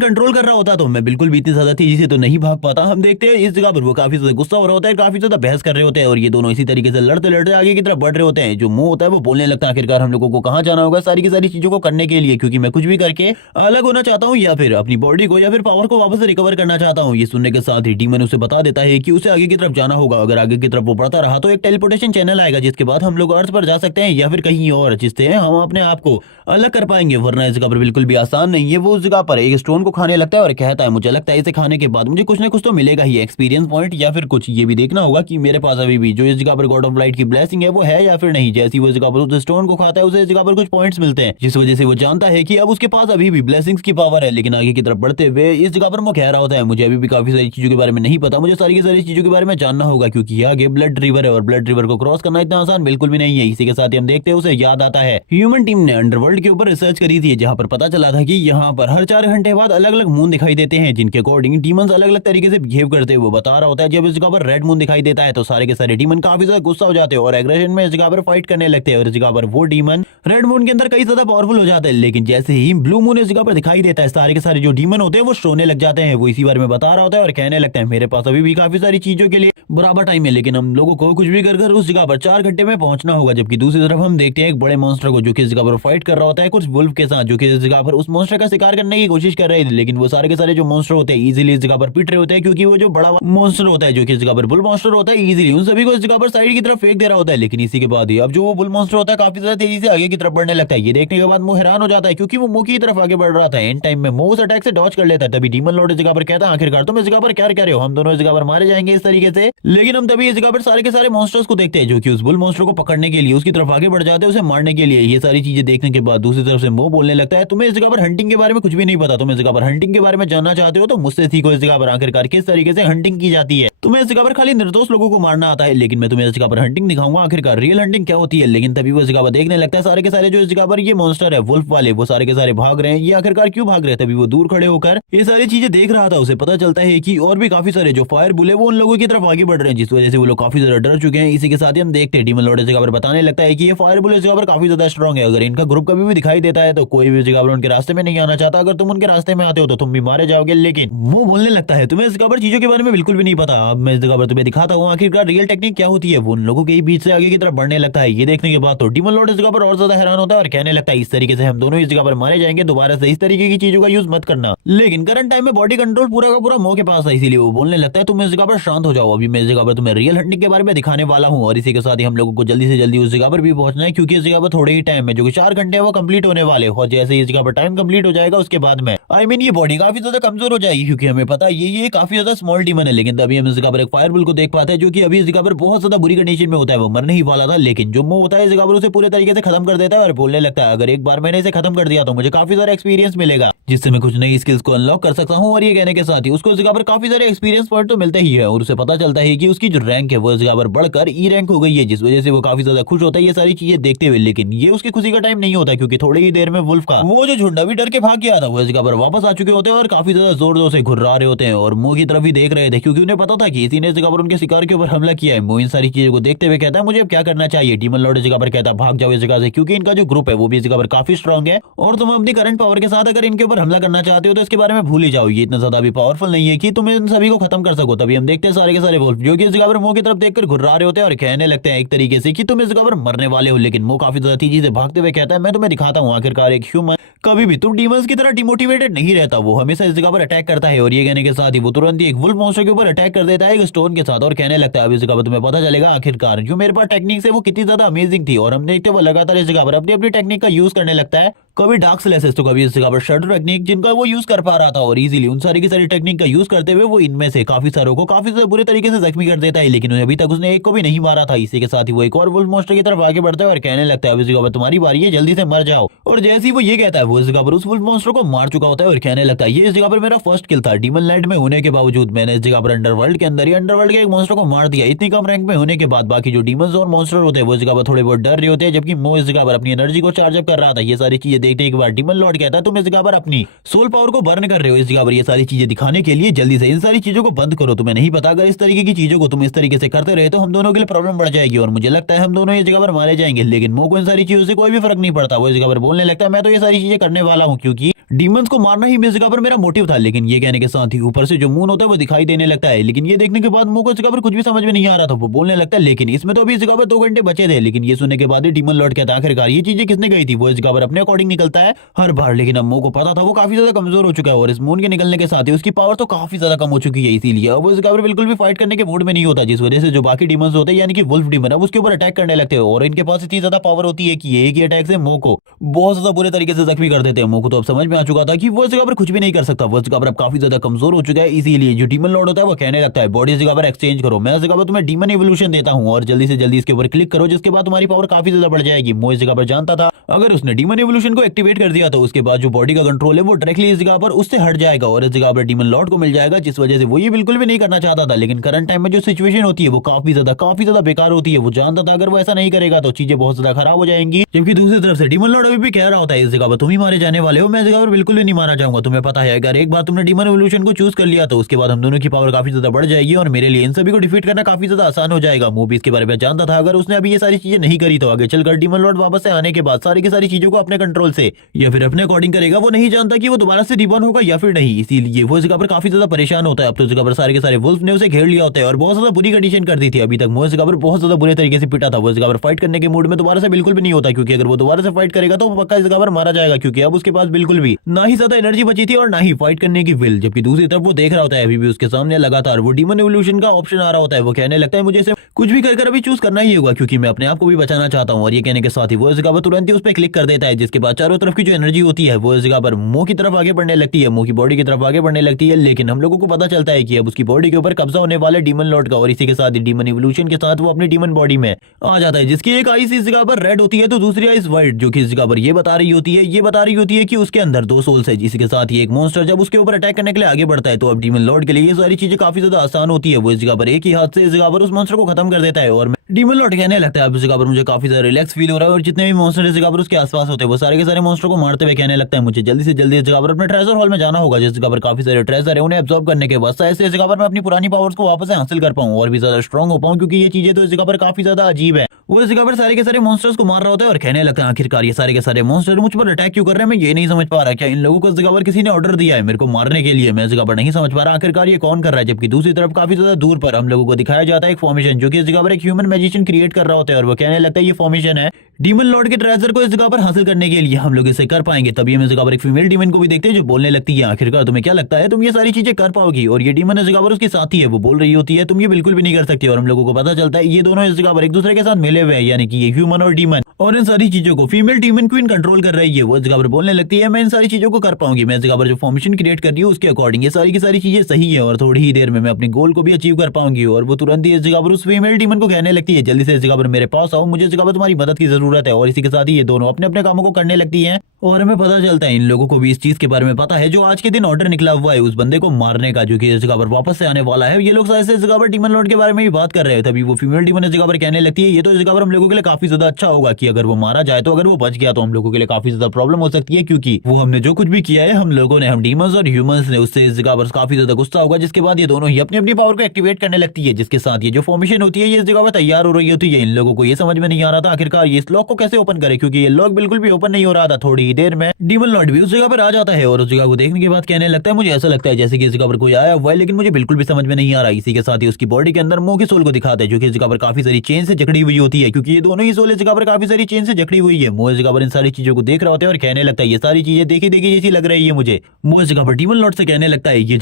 कंट्रोल कर रहा होता तो मैं बिल्कुल भी इतनी ज्यादा तेजी से तो नहीं भाग पाता। हम देखते हैं इस जगह पर वो काफी ज्यादा गुस्सा हो रहा होता है, काफी ज्यादा बहस कर रहे होते हैं और ये दोनों इसी तरीके से लड़ते लड़ते आगे की तरफ बढ़ रहे होते हैं। जो मुंह होता है वो बोलने लगता है आखिरकार हम लोगों को कहाँ जाना होगा सारी की सारी चीजों को करने के लिए, क्योंकि मैं कुछ भी करके अलग होना चाहता हूँ या फिर अपनी बॉडी को या फिर पावर को वापस रिकवर करना चाहता हूँ। ये सुनने के साथ ही डीमन उसे बता देता है कि उसे आगे की तरफ जाना होगा, अगर आगे की तरफ वो बढ़ता रहा तो एक टेलीपोर्टेशन चैनल आएगा जिसके बाद हम लोग अर्थ पर जा सकते हैं या फिर कहीं और जिससे हम अपने आप को अलग कर पाएंगे, वरना इस जगह पर बिल्कुल भी आसान नहीं है। वो उस जगह पर एक स्टोन को खाने लगता है और कहता है मुझे लगता है इसे खाने के बाद मुझे कुछ ना कुछ तो मिलेगा ही, एक्सपीरियंस पॉइंट या फिर कुछ। ये भी देखना होगा कि मेरे पास अभी भी जो इस जगह पर गॉड ऑफ लाइट की ब्लेसिंग है वो है या फिर नहीं। जैसी वो इस जगह पर उस स्टोन को खाता है उसे इस जगह पर कुछ पॉइंट्स मिलते हैं जिस वजह से वो जानता है कि अब उसके पास अभी भी ब्लेसिंग्स की पावर है। लेकिन आगे की तरफ बढ़ते हुए इस जगह पर वो कह रहा होता है मुझे अभी भी काफी सारी चीजों के बारे में नहीं पता, मुझे सारी की सारी चीजों के बारे में जानना होगा क्योंकि आगे ब्लड रिवर है और ब्लड रिवर को क्रॉस करना इतना आसान बिल्कुल भी नहीं है। इसी के साथ ही हम देखते हैं उसे याद आता है ह्यूमन टीम ने अंडरवर्ल्ड के ऊपर रिसर्च करी थी जहां पर पता चला था कि यहाँ पर हर 4 घंटे बाद अलग अलग मून दिखाई देते हैं जिनके अकॉर्डिंग डीमंस अलग अलग तरीके से बिहेव करते हैं। वो बता रहा होता है जब इस जगह पर रेड मून दिखाई देता है तो सारे के सारे डीमन काफी ज्यादा गुस्सा हो जाते हैं और एग्रेशन में इस जगह पर फाइट करने लगते हैं और इस जगह पर वो डीमन रेड मून के अंदर कई ज्यादा पावरफुल हो जाते हैं। लेकिन जैसे ही ब्लू मून इस जगह पर दिखाई देता है सारे के सारे जो डीमन होते हैं वो सोने लग जाते हैं। वो इसी बारे में बता रहा होता है और कहने लगता है मेरे पास अभी भी काफी सारी चीजों के लिए बराबर टाइम है, लेकिन हम लोगों को कुछ भी कर उस जगह पर 4 घंटे में पहुंचना होगा। जबकि दूसरी तरफ हम देखते हैं एक बड़े मॉन्स्टर को जो कि इस जगह पर फाइट कर रहा होता है कुछ वुल्फ के साथ, जो कि इस जगह पर उस मॉन्स्टर का शिकार करने की कोशिश कर रहे थे। लेकिन वो सारे के सारे जो मॉन्स्टर होते हैं इजीली इस जगह पर पिट रहे होते हैं, क्योंकि वो जो बड़ा मॉन्स्टर होता है जो कि इस जगह पर बुल मॉन्स्टर होता है इजीली उन सभी को इस जगह पर साइड की तरफ फेंक दे रहा होता है। लेकिन इसी के बाद ही अब जो वो बुल मॉन्स्टर होता है काफी ज्यादा तेजी से आगे की तरफ बढ़ने लगता है। ये देखने के बाद वो हैरान हो जाता है क्योंकि वो मुंह की तरफ आगे बढ़ रहा था। एंड टाइम में वो उस अटैक से डॉज कर लेता है। तभी डीमन लॉर्ड इस जगह पर कहता है आखिरकार तुम इस जगह पर क्या कर रहे हो, हम दोनों इस जगह पर मारे जाएंगे इस तरीके से। लेकिन हम तभी इस जगह पर सारे के सारे मॉन्स्टर्स को देखते हैं जो कि उस बुल मॉन्स्टर को पकड़ने के लिए उसकी तरफ आगे बढ़ जाते हैं उसे मारने के लिए। ये सारी चीजें देखने के बाद दूसरी तरफ से वो बोलने लगता है तुम्हें इस जगह पर हंटिंग के बारे में कुछ भी नहीं पता, तुम इस जगह पर हंटिंग के बारे में जानना चाहते हो तो मुझसे सीखो इस जगह पर आखिरकार किस तरीके से हंटिंग की जाती है। तुम्हें इस जगह पर खाली निर्दोष लोगों को मारना आता है, लेकिन मैं तुम्हें इस जगह पर हंटिंग दिखाऊंगा आखिरकार रियल हंटिंग क्या होती है। लेकिन तभी वो इस जगह पर देखने लगता है सारे के सारे जो इस जगह पर ये मॉन्स्टर है वुल्फ वाले वो सारे के सारे भाग रहे हैं। ये आखिरकार क्यों भाग रहे हैं? तभी वो दूर खड़े होकर ये सारी चीजें देख रहा था। उसे पता चलता है कि और भी काफी सारे जो फायर बुल है वो उन लोगों की तरफ आगे बढ़ रहे हैं, जिस वजह से वो लोग काफी ज्यादा डर चुके हैं। इसी के साथ ही हम देखते हैं डीमन लॉर्ड इस जगह पर बताने लगता है कि ये फायर बुल इस जगह पर काफी ज्यादा स्ट्रॉन्ग है। अगर इनका ग्रुप कभी भी दिखाई देता है तो कोई भी जगह पर उनके रास्ते में नहीं आना चाहता। अगर तुम उनके रास्ते में आते हो तो तुम भी मारे जाओगे। लेकिन वो बोलने लगता है तुम्हें इस जगह पर चीजों के बारे में बिल्कुल भी नहीं पता, अब मैं इस जगह पर तुम्हें दिखाता हूँ आखिरकार रियल टेक्निक क्या होती है। वो उन लोगों के बीच से आगे की तरफ बढ़ने लगता है। ये देखने के बाद तो डीमन लॉर्ड इस जगह पर और ज्यादा हैरान होता है और कहने लगता है इस तरीके से हम दोनों इस जगह पर मारे जाएंगे, दोबारा से इस तरीके की चीजों का यूज मत करना। लेकिन करंट टाइम में बॉडी कंट्रोल पूरा का पूरा मो के पास है, इसीलिए वो बोलने लगता है तुम इस जगह पर शांत हो जाओ, अभी मैं इस जगह पर तुम्हें रियल हंटिंग के बारे में दिखाने वाला हूँ। और इसी के साथ ही हम लोगों को जल्दी से जल्दी उस जगह पर भी पहुंचना है, क्योंकि इस जगह पर थोड़े ही टाइम में जो कि 4 घंटे है वो कंप्लीट होने वाले। और जैसे इस जगह पर टाइम कंप्लीट हो जाएगा उसके बाद में ये बॉडी काफी ज्यादा कमजोर हो जाएगी, क्योंकि हमें पता है ये काफी ज्यादा स्मॉल डीमन है। लेकिन तभी हम इस जगह पर एक फायर बुल को देख पाते हैं जो कि अभी इस जगह पर बहुत ज्यादा बुरी कंडीशन में होता है, वो मरने ही वाला था। लेकिन जो मो होता है इस जगह पर उसे पूरे तरीके से खत्म कर देता है और बोलने लगता है अगर एक बार मैंने इसे खत्म कर दिया तो मुझे काफी सारा एक्सपीरियंस मिलेगा, जिससे मैं कुछ नई स्किल्स को अनलॉक कर सकता हूँ। और ये कहने के साथ ही उसको इस जगह पर काफी सारे एक्सपीरियंस पॉइंट तो मिलते ही है और उसे पता चलता है कि उसकी जो रैंक है वो इस जगह पर बढ़कर ई रैंक हो गई है, जिस वजह से वो काफी ज्यादा खुश होता है ये सारी चीजें देखते हुए। लेकिन ये उसकी खुशी का टाइम नहीं होता, क्योंकि थोड़ी ही देर में वुल्फ का वो जो झुंड अभी डर के भाग गया था वो इस जगह पर वापस आ चुके होते हैं और काफी ज्यादा जोर जोर से घुर्रा रहे होते हैं और मुंह की तरफ ही देख रहे थे, क्योंकि उन्हें पता था कि इसी ने इस जगह पर उनके शिकार के ऊपर हमला किया है। मुंह इन सारी चीजों को देखते हुए कहता है मुझे अब क्या करना चाहिए। डीमन लॉर्ड इस जगह पर कहता है भाग जाओ इस जगह से, क्योंकि इनका जो ग्रुप है वो भी इस जगह पर काफी स्ट्रांग है और तुम अपनी करंट पावर के साथ अगर इनके ऊपर हमला करना चाहते हो तो इसके बारे में भूल ही जाओ। ये इतना ज्यादा भी पावरफुल नहीं है कि तुम इन सभी को खत्म कर सको। तभी हम देखते हैं सारे के सारे वुल्फ जो कि इस जगह पर मुंह की तरफ देखकर घुर्रा रहे होते हैं और कहने लगते हैं एक तरीके से कि तुम इस जगह पर मरने वाले हो। लेकिन मुंह काफी ज्यादा तेजी से भागते हुए कहता है मैं तुम्हें दिखाता हूँ आखिरकार एक ह्यूमन कभी भी तुम डीमंस की तरह डिमोटिवेटेड नहीं रहता, वो हमेशा इस जगह पर अटैक करता है। और ये कहने के साथ ही वो तुरंत ही एक वुल्फ मॉन्स्टर के ऊपर अटैक कर देता है एक स्टोन के साथ और कहने लगता है अब इस जगह पर तुम्हें पता चलेगा आखिरकार जो मेरे पास टेक्निक्स है वो कितनी ज्यादा अमेजिंग थी। और हम देखते वो लगातार इस जगह पर अपनी अपनी टेक्निक का यूज करने लगता है, कभी डार्क स्लेसेस तो कभी इस जगह पर शैडो टेक्निक जिनका वो यूज कर पा रहा था। और इजीली उन सारी की सारी टेक्निक का यूज करते हुए वो इनमें से काफी सारों को काफी ज्यादा बुरे तरीके से जख्मी कर देता है। लेकिन अभी तक उसने एक को भी नहीं मारा था। इसी के साथ ही वो एक और वुल्फ मॉन्स्टर की तरफ आगे बढ़ता है और कहने लगता है अब इस जगह पर तुम्हारी बारी है, जल्दी से मर जाओ। और जैसे ही वो ये कहता है वो इस जगह पर उस वुल्फ मॉन्स्टर को मार चुका होता है और कहने लगता है ये इस जगह पर मेरा फर्स्ट किल था। डीमन लैंड में होने के बावजूद मैंने इस जगह पर अंडरवर्ल्ड के अंदर ही अंडरवर्ल्ड के एक मॉन्स्टर को मार दिया। इतनी कम रैंक में होने के बाद बाकी जो डीमंस और मॉन्स्टर होते हैं वो इस जगह पर थोड़े बहुत डर रहे होते हैं, जबकि मो इस जगह पर अपनी एनर्जी को चार्ज अप कर रहा था। ये सारी चीजें देखने के बाद डीमन लॉर्ड कहता है तुम इस जगह पर अपनी सोल पावर को बर्न कर रहे हो इस जगह पर ये सारी चीजें दिखाने के लिए, जल्दी से इन सारी चीजों को बंद करो। तुम्हें नहीं पता अगर इस तरीके की चीजों को तुम इस तरीके से करते रहे तो हम दोनों के लिए प्रॉब्लम बढ़ जाएगी और मुझे लगता है हम दोनों इस जगह पर मारे जाएंगे। लेकिन मो को इन सारी चीजों से कोई भी फर्क नहीं पड़ता। वो इस जगह पर बोलने लगता है मैं तो ये सारी चीजें करने वाला हूँ क्योंकि डीमंस को मारना ही इस जगह पर मेरा मोटिव था। लेकिन ये कहने के साथ ही ऊपर से जो मून होता है वो दिखाई देने लगता है। लेकिन ये देखने के बाद मो को इस जगह पर कुछ भी समझ में नहीं आ रहा था। वो बोलने लगता है लेकिन इसमें तो अभी इस जगह पर 2 घंटे बचे थे। लेकिन ये सुनने के बाद ही डीमन लॉर्ड कहता है आखिरकार ये चीजें किसने गई थी। वो इस जगह पर अपने अकॉर्डिंग निकलता है हर बार। लेकिन अब मो को पता था वो काफी ज्यादा कमजोर हो चुका है और इस मून के निकलने के साथ ही उसकी पावर तो काफी ज्यादा कम हो चुकी है। इसीलिए अब वो इस जगह पर बिल्कुल भी फाइट करने के मूड में नहीं होता, जिस वजह से जो बाकी डीमंस होते हैं यानी कि वुल्फ डीमन अब उसके ऊपर अटैक करने लगते हैं और इनके पास इतनी ज्यादा पावर होती है कि एक ही अटैक से मो को बहुत ज्यादा बुरे तरीके से जख्मी कर देते हैं। मो को तो अब समझ में आ चुका था कि वो इस जगह पर कुछ भी नहीं कर सकता, वो इस जगह पर अब काफी ज्यादा कमजोर हो चुका है। इसीलिए जो डीमन लॉर्ड होता है वो कहने लगता है बॉडी इस जगह पर एक्सचेंज करो, मैं इस जगह पर तुम्हें डीमन इवोल्यूशन देता हूं और जल्दी से जल्दी इसके ऊपर क्लिक करो, जिसके बाद तुम्हारी पावर काफी ज्यादा बढ़ जाएगी। मो इस जगह पर जानता था अगर उसने डीमन इवोल्यूशन को एक्टिवेट कर दिया तो उसके बाद जो बॉडी का कंट्रोल है वो डायरेक्टली इस जगह पर उससे हट जाएगा और इस जगह पर डीमन लॉर्ड को मिल जाएगा, जिस वजह से वो ये बिल्कुल भी नहीं करना चाहता था। लेकिन करंट टाइम में जो सिचुएशन होती है वो काफी ज्यादा बेकार होती है। वो जानता था अगर वो ऐसा नहीं करेगा तो चीजें बहुत ज्यादा खराब हो जाएंगी। जबकि दूसरी तरफ से डीमन लॉर्ड अभी भी कह रहा होता है इस जगह पर तुम ही मारे जाने वाले हो, मैं इस जगह पर बिल्कुल भी नहीं मारा जाऊंगा। तुम्हें पता है अगर एक बार तुमने डीमन एवोल्यूशन को चूज कर लिया तो उसके बाद हम दोनों की पावर काफी ज्यादा बढ़ जाएगी और मेरे लिए इन सभी को डिफीट करना काफी ज्यादा आसान हो जाएगा। मूवी इसके बारे में जानता था, अगर उसने अभी ये सारी चीजें नहीं करी तो आगे चलकर डीमन लॉर्ड वापस से आने के बाद सारी की सारी चीजों को अपने कंट्रोल से या फिर अपने अकॉर्डिंग करेगा। वो नहीं जानता कि वो दोबारा से रिबॉर्न होगा या फिर नहीं, इसीलिए वो इस जगह पर काफी ज्यादा परेशान होता है। अब तो इस जगह पर सारे के सारे वुल्फ ने उसे घेर लिया होता है और बहुत ज्यादा बुरी कंडीशन कर दी थी। अभी तक वो इस जगह पर बहुत ज्यादा बुरे तरीके से पिटा था। वो इस जगह पर फाइट करने के मूड में दोबारा से बिल्कुल भी नहीं होता, क्योंकि अगर वो दोबारा से फाइट करेगा तो वो पक्का इस जगह पर मारा जाएगा, क्योंकि अब उसके पास बिल्कुल भी ना ही ज्यादा एनर्जी बची थी और ना ही फाइट करने की विल। जबकि दूसरी तरफ वो देख रहा होता है अभी भी उसके सामने लगातार वो डीमन एवोल्यूशन का ऑप्शन आ रहा होता है। वो कहने लगता है मुझे इसे कुछ भी कर अभी चूज करना ही होगा, क्योंकि मैं अपने आप को भी बचाना चाहता हूँ। और ये कहने के साथ ही वो इस जगह पर तुरंत ही उस पर क्लिक कर देता है, जिसके बाद चारों तरफ की जो एनर्जी होती है वो इस जगह पर मुंह की तरफ आगे बढ़ने लगती है, मुंह की बॉडी की तरफ आगे बढ़ने लगती है। लेकिन हम लोगों को पता चलता है कि अब उसकी बॉडी के ऊपर कब्जा होने वाला डीमन लॉर्ड का, और इसी के साथ ही डीमन एवोल्यूशन के साथ वो अपनी डीमन बॉडी में आ जाता है, जिसकी एक आइस इस जगह पर रेड होती है तो दूसरी आइस व्हाइट, जो कि इस जगह पर ये बता रही होती है कि उसके अंदर दो सोल्स है। इसी के साथ ही एक मॉन्स्टर जब उसके ऊपर अटैक करने के लिए आगे बढ़ता है तो अब डीमन लॉर्ड के लिए ये सारी चीजें काफी ज्यादा आसान होती है। वो इस जगह पर एक ही हाथ से इस जगह पर उस मॉन्स्टर को खत्म कर देता है और डीमन लॉर्ड कहने लगता है अब इस जगह पर मुझे काफी ज्यादा रिलैक्स फील हो रहा है। और जितने भी मॉन्स्टर इस जगह पर उसके आसपास होते हैं वो सारे के सारे मॉन्स्टर को मारते हुए कहने लगता है मुझे जल्दी से जल्दी इस जगह पर अपने ट्रेजर हॉल में जाना होगा, जिस जगह पर काफी सारे ट्रेजर है उन्हें एब्जॉर्ब करने के बाद ऐसे इस जगह पर मैं अपनी पुरानी पावर्स को वापस से हासिल कर पाऊं और भी ज्यादा स्ट्रॉन्ग हो पाऊं, क्योंकि ये चीजें तो इस जगह पर काफी ज्यादा अजीब है। वो इस जगह पर सारे के सारे मॉन्स्टर्स को मार रहा होता है और कहने लगता है आखिरकार ये सारे के सारे मॉन्स्टर मुझ पर अटैक क्यों कर रहे हैं, मैं ये नहीं समझ पा रहा। क्या इन लोगों को इस जगह पर किसी ने ऑर्डर दिया है मेरे को मारने के लिए? मैं इस जगह पर नहीं समझ पा रहा आखिरकार ये कौन कर रहा है। जबकि दूसरी तरफ काफी ज्यादा दूर पर हम लोगों को दिखाया जाता है एक फॉर्मेशन, जो कि इस जगह पर एक ह्यूमन मैजिशियन क्रिएट कर रहा होता है और वो कहने लगता है ये फॉर्मेशन है डीमन लॉर्ड के ट्रेजर को इस जगह पर हासिल करने के लिए हम लोग इसे कर पाएंगे। तभी हम इस जगह पर एक फीमेल डीमन को भी देखते हैं जो बोलने लगती है आखिरकार तुम्हें क्या लगता है तुम ये सारी चीजें कर पाओगी? और ये डीमन इस जगह पर उसकी साथी है, वो बोल रही होती है तुम ये बिल्कुल भी नहीं कर सकती। और हम लोगों को पता चलता है ये दोनों इस जगह पर एक दूसरे के साथ मिले हुए हैं, यानी कि ये ह्यूमन और डीमन, और इन सारी चीजों को फीमेल डीमन क्वीन कंट्रोल कर रही है। वो इस जगह पर बोलने लगती है मैं इन सारी चीजों को कर पाऊंगी, मैं इस जगह पर जो फॉर्मेशन क्रिएट कर रही हूँ उसके अकॉर्डिंग ये सारी की सारी चीजें सही है और थोड़ी ही देर में मैं अपने गोल को भी अचीव कर पाऊंगी। और वो तुरंत ही इस जगह पर उस फीमेल डीमन को कहने लगती है जल्दी से इस जगह पर मेरे पास आओ, मुझे इस जगह पर तुम्हारी मदद की जरूरत है। और इसी के साथ ही ये दोनों अपने अपने कामों को करने लगती हैं और हमें पता चलता है इन लोगों को भी इस चीज के बारे में पता है जो आज के दिन ऑर्डर निकला हुआ है उस बंदे को मारने का, जो कि इस जगह पर वापस से आने वाला है। ये लोग शायद से इस जगह पर डीमन लॉर्ड के बारे में भी बात कर रहे हैं। तभी वो फीमेल डीमन इस जगह पर कहने लगती है ये तो इस जगह पर हम लोगों के लिए काफी ज्यादा अच्छा होगा कि अगर वो मारा जाए, तो अगर वो बच गया तो हम लोगों के लिए काफी ज्यादा प्रॉब्लम हो सकती है, क्योंकि वो हमने जो कुछ भी किया है हम लोगों ने, हम डीमंस और ह्यूमंस ने, उससे इस जगह पर काफी ज्यादा गुस्सा होगा। जिसके बाद ये दोनों ही अपनी अपनी पावर को एक्टिवेट करने लगती है, जिसके साथ ये जो फॉर्मेशन होती है ये इस जगह पर तैयार हो रही होती है। इन लोगों को ये समझ में नहीं आ रहा था आखिरकार ये इस लॉक को कैसे ओपन करे, क्योंकि ये लॉक बिल्कुल भी ओपन नहीं हो रहा था। थोड़ी ही देर में डीमन लॉर्ड भी उस जगह पर आ जाता है और उस जगह को देखने के बाद कहने लगता है मुझे ऐसा लगता है जैसे कि इस जगह पर कोई आया हुआ है, लेकिन मुझे बिल्कुल भी समझ में नहीं आ रहा। इसी के साथ ही उसकी बॉडी के अंदर मुंह की सोल को दिखाता है, जो कि इस जगह पर काफी सारी चेन से जकड़ी हुई होती है, क्योंकि ये दोनों ही सोल इस जगह पर काफी सारी चेन से जकड़ी हुई है। मुंह इस जगह पर इन सारी चीजों को देख रहा होता है और कहने लगता है ये सारी चीजें देखी देखी जैसी लग रही है मुझे। मुंह इस जगह पर डीमन लॉर्ड से कहने लगता है ये